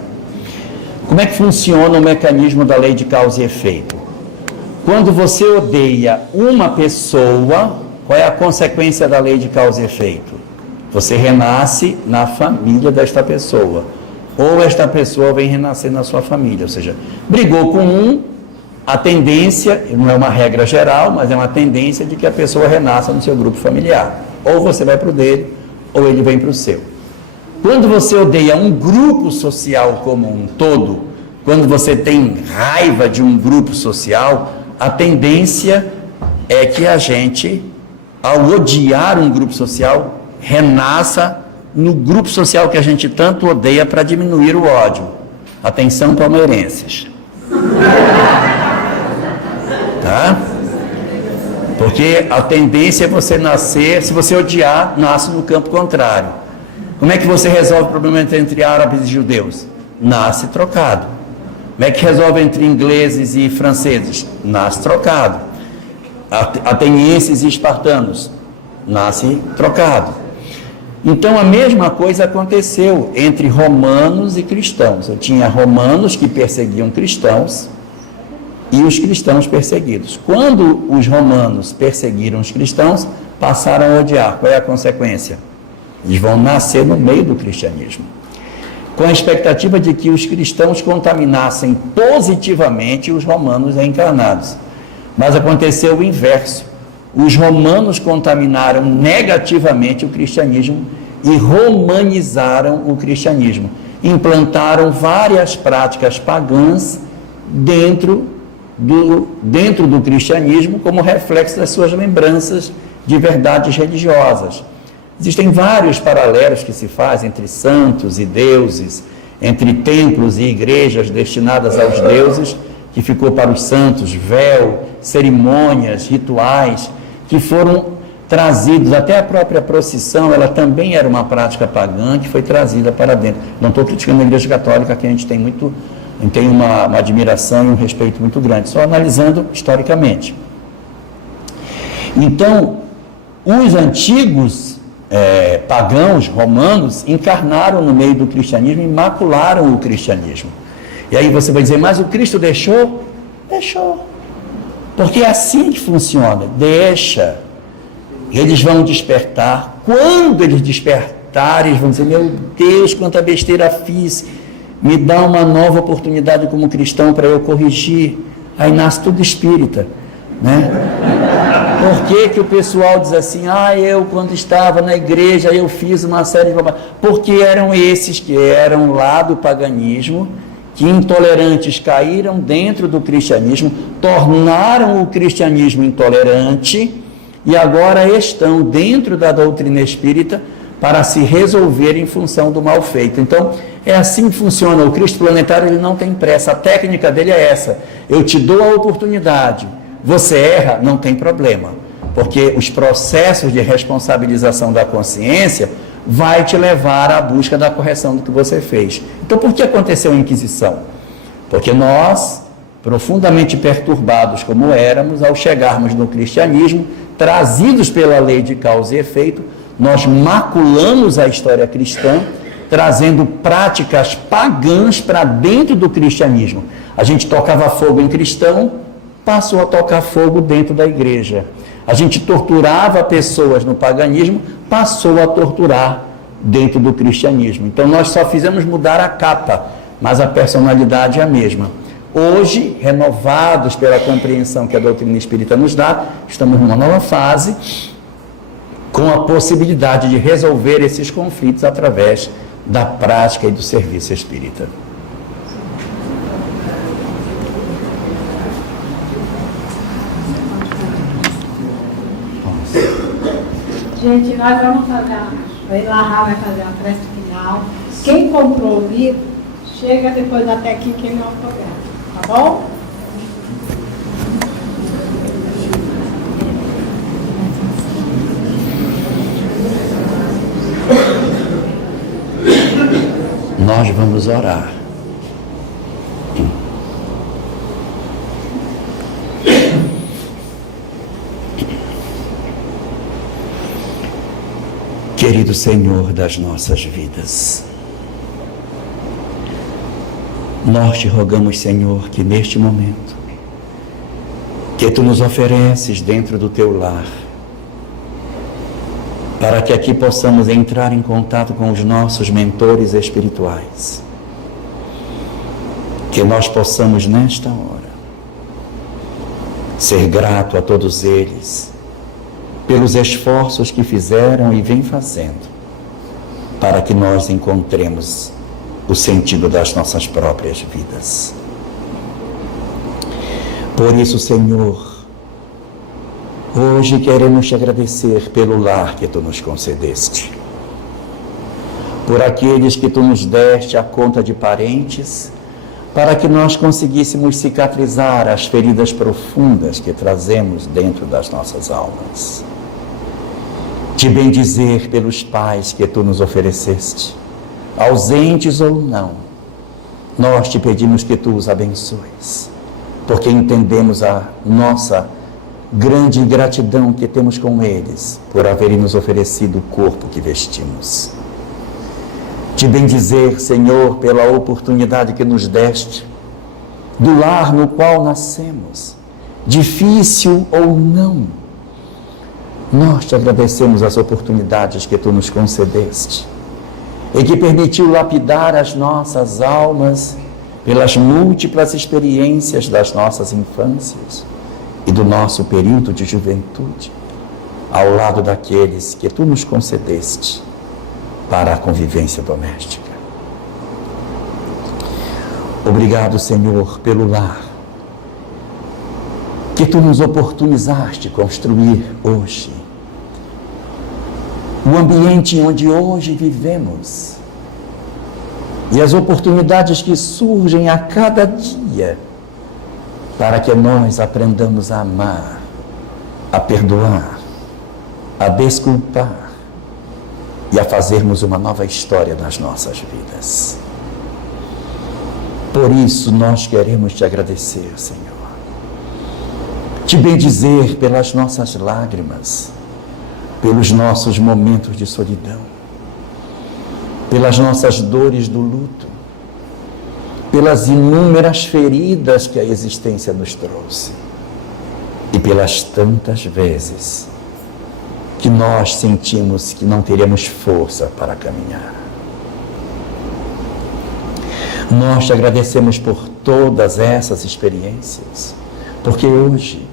Como é que funciona o mecanismo da lei de causa e efeito? Quando você odeia uma pessoa, qual é a consequência da lei de causa e efeito? Você renasce na família desta pessoa. Ou esta pessoa vem renascer na sua família. Ou seja, brigou com um, a tendência, não é uma regra geral, mas é uma tendência de que a pessoa renasça no seu grupo familiar. Ou você vai para o dele, ou ele vem para o seu. Quando você odeia um grupo social como um todo, quando você tem raiva de um grupo social, a tendência é que a gente, ao odiar um grupo social, renasça no grupo social que a gente tanto odeia para diminuir o ódio. Atenção, palmeirenses. Tá? Porque a tendência é você nascer, se você odiar, nasce no campo contrário. Como é que você resolve o problema entre árabes e judeus? Nasce trocado. Como é que resolve entre ingleses e franceses? Nasce trocado. Atenienses e espartanos? Nasce trocado. Então a mesma coisa aconteceu entre romanos e cristãos. Eu tinha romanos que perseguiam cristãos e os cristãos perseguidos. Quando os romanos perseguiram os cristãos, passaram a odiar. Qual é a consequência? Eles vão nascer no meio do cristianismo, com a expectativa de que os cristãos contaminassem positivamente os romanos reencarnados. Mas aconteceu o inverso. Os romanos contaminaram negativamente o cristianismo e romanizaram o cristianismo. Implantaram várias práticas pagãs dentro do cristianismo como reflexo das suas lembranças de verdades religiosas. Existem vários paralelos que se fazem entre santos e deuses, entre templos e igrejas destinadas aos deuses, que ficou para os santos, véu, cerimônias, rituais, que foram trazidos, até a própria procissão, ela também era uma prática pagã que foi trazida para dentro. Não estou criticando a Igreja Católica, que a gente tem uma admiração e um respeito muito grande, só analisando historicamente. Então, os antigos pagãos romanos encarnaram no meio do cristianismo e macularam o cristianismo. E aí você vai dizer, mas o Cristo deixou? Deixou. Porque é assim que funciona. Deixa. Eles vão despertar. Quando eles despertarem, eles vão dizer, meu Deus, quanta besteira fiz. Me dá uma nova oportunidade como cristão para eu corrigir. Aí nasce tudo espírita, né? Por que o pessoal diz assim, eu quando estava na igreja, eu fiz uma série de bobagens? Porque eram esses que eram lá do paganismo, que intolerantes caíram dentro do cristianismo, tornaram o cristianismo intolerante e agora estão dentro da doutrina espírita para se resolver em função do mal feito. Então, é assim que funciona. O Cristo planetário, ele não tem pressa. A técnica dele é essa. Eu te dou a oportunidade. Você erra, não tem problema. Porque os processos de responsabilização da consciência vai te levar à busca da correção do que você fez. Então, por que aconteceu a Inquisição? Porque nós, profundamente perturbados como éramos, ao chegarmos no cristianismo, trazidos pela lei de causa e efeito, nós maculamos a história cristã, trazendo práticas pagãs para dentro do cristianismo. A gente tocava fogo em cristão, passou a tocar fogo dentro da igreja. A gente torturava pessoas no paganismo, passou a torturar dentro do cristianismo. Então nós só fizemos mudar a capa, mas a personalidade é a mesma. Hoje, renovados pela compreensão que a doutrina espírita nos dá, estamos numa nova fase, com a possibilidade de resolver esses conflitos através da prática e do serviço espírita. Gente, nós vamos fazer, a Elahá vai fazer a prece final. Quem comprou o livro, chega depois até aqui que ele autografa, tá bom? Nós vamos orar. Querido Senhor das nossas vidas, nós te rogamos, Senhor, que neste momento, que Tu nos ofereces dentro do Teu lar, para que aqui possamos entrar em contato com os nossos mentores espirituais, que nós possamos nesta hora ser grato a todos eles pelos esforços que fizeram e vêm fazendo para que nós encontremos o sentido das nossas próprias vidas. Por isso, Senhor, hoje queremos te agradecer pelo lar que Tu nos concedeste, por aqueles que Tu nos deste a conta de parentes, para que nós conseguíssemos cicatrizar as feridas profundas que trazemos dentro das nossas almas. Te bendizer pelos pais que Tu nos ofereceste, ausentes ou não, nós te pedimos que Tu os abençoes, porque entendemos a nossa grande gratidão que temos com eles, por haverem nos oferecido o corpo que vestimos. Te bendizer, Senhor, pela oportunidade que nos deste, do lar no qual nascemos, difícil ou não, nós te agradecemos as oportunidades que Tu nos concedeste e que permitiu lapidar as nossas almas pelas múltiplas experiências das nossas infâncias e do nosso período de juventude, ao lado daqueles que Tu nos concedeste para a convivência doméstica. Obrigado, Senhor, pelo lar que Tu nos oportunizaste construir hoje, o ambiente onde hoje vivemos e as oportunidades que surgem a cada dia para que nós aprendamos a amar, a perdoar, a desculpar e a fazermos uma nova história nas nossas vidas. Por isso nós queremos Te agradecer, Senhor. Te bendizer pelas nossas lágrimas, pelos nossos momentos de solidão, pelas nossas dores do luto, pelas inúmeras feridas que a existência nos trouxe e pelas tantas vezes que nós sentimos que não teremos força para caminhar. Nós te agradecemos por todas essas experiências, porque hoje,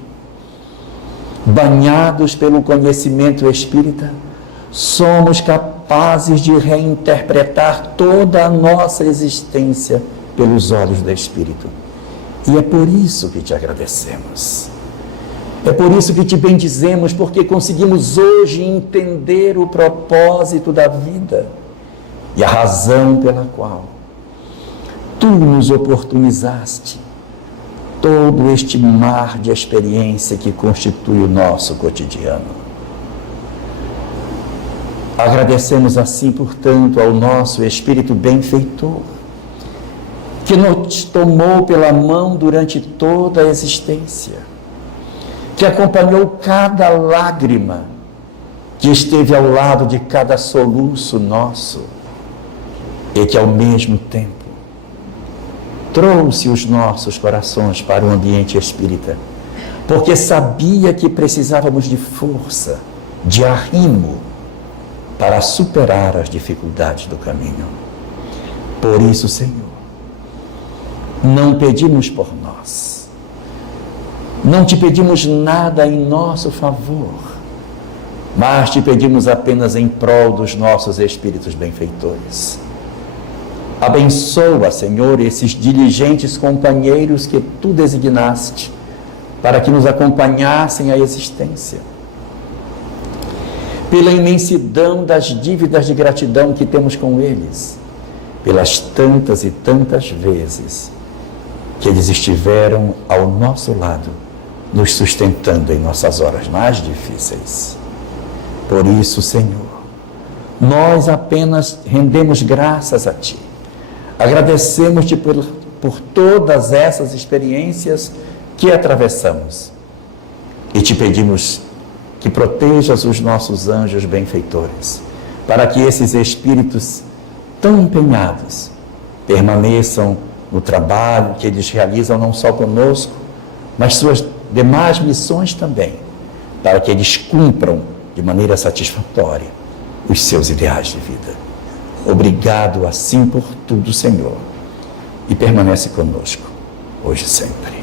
banhados pelo conhecimento espírita, somos capazes de reinterpretar toda a nossa existência pelos olhos do Espírito. E é por isso que te agradecemos. É por isso que te bendizemos, porque conseguimos hoje entender o propósito da vida e a razão pela qual tu nos oportunizaste todo este mar de experiência que constitui o nosso cotidiano. Agradecemos assim, portanto, ao nosso Espírito benfeitor, que nos tomou pela mão durante toda a existência, que acompanhou cada lágrima, que esteve ao lado de cada soluço nosso e que, ao mesmo tempo, trouxe os nossos corações para o ambiente espírita, porque sabia que precisávamos de força, de arrimo, para superar as dificuldades do caminho. Por isso, Senhor, não pedimos por nós, não te pedimos nada em nosso favor, mas te pedimos apenas em prol dos nossos espíritos benfeitores. Abençoa, Senhor, esses diligentes companheiros que tu designaste para que nos acompanhassem a existência. Pela imensidão das dívidas de gratidão que temos com eles, pelas tantas e tantas vezes que eles estiveram ao nosso lado, nos sustentando em nossas horas mais difíceis. Por isso, Senhor, nós apenas rendemos graças a Ti. Agradecemos-te por todas essas experiências que atravessamos e te pedimos que protejas os nossos anjos benfeitores, para que esses espíritos tão empenhados permaneçam no trabalho que eles realizam não só conosco, mas suas demais missões também, para que eles cumpram de maneira satisfatória os seus ideais de vida. Obrigado assim por tudo, Senhor, e permanece conosco, hoje e sempre.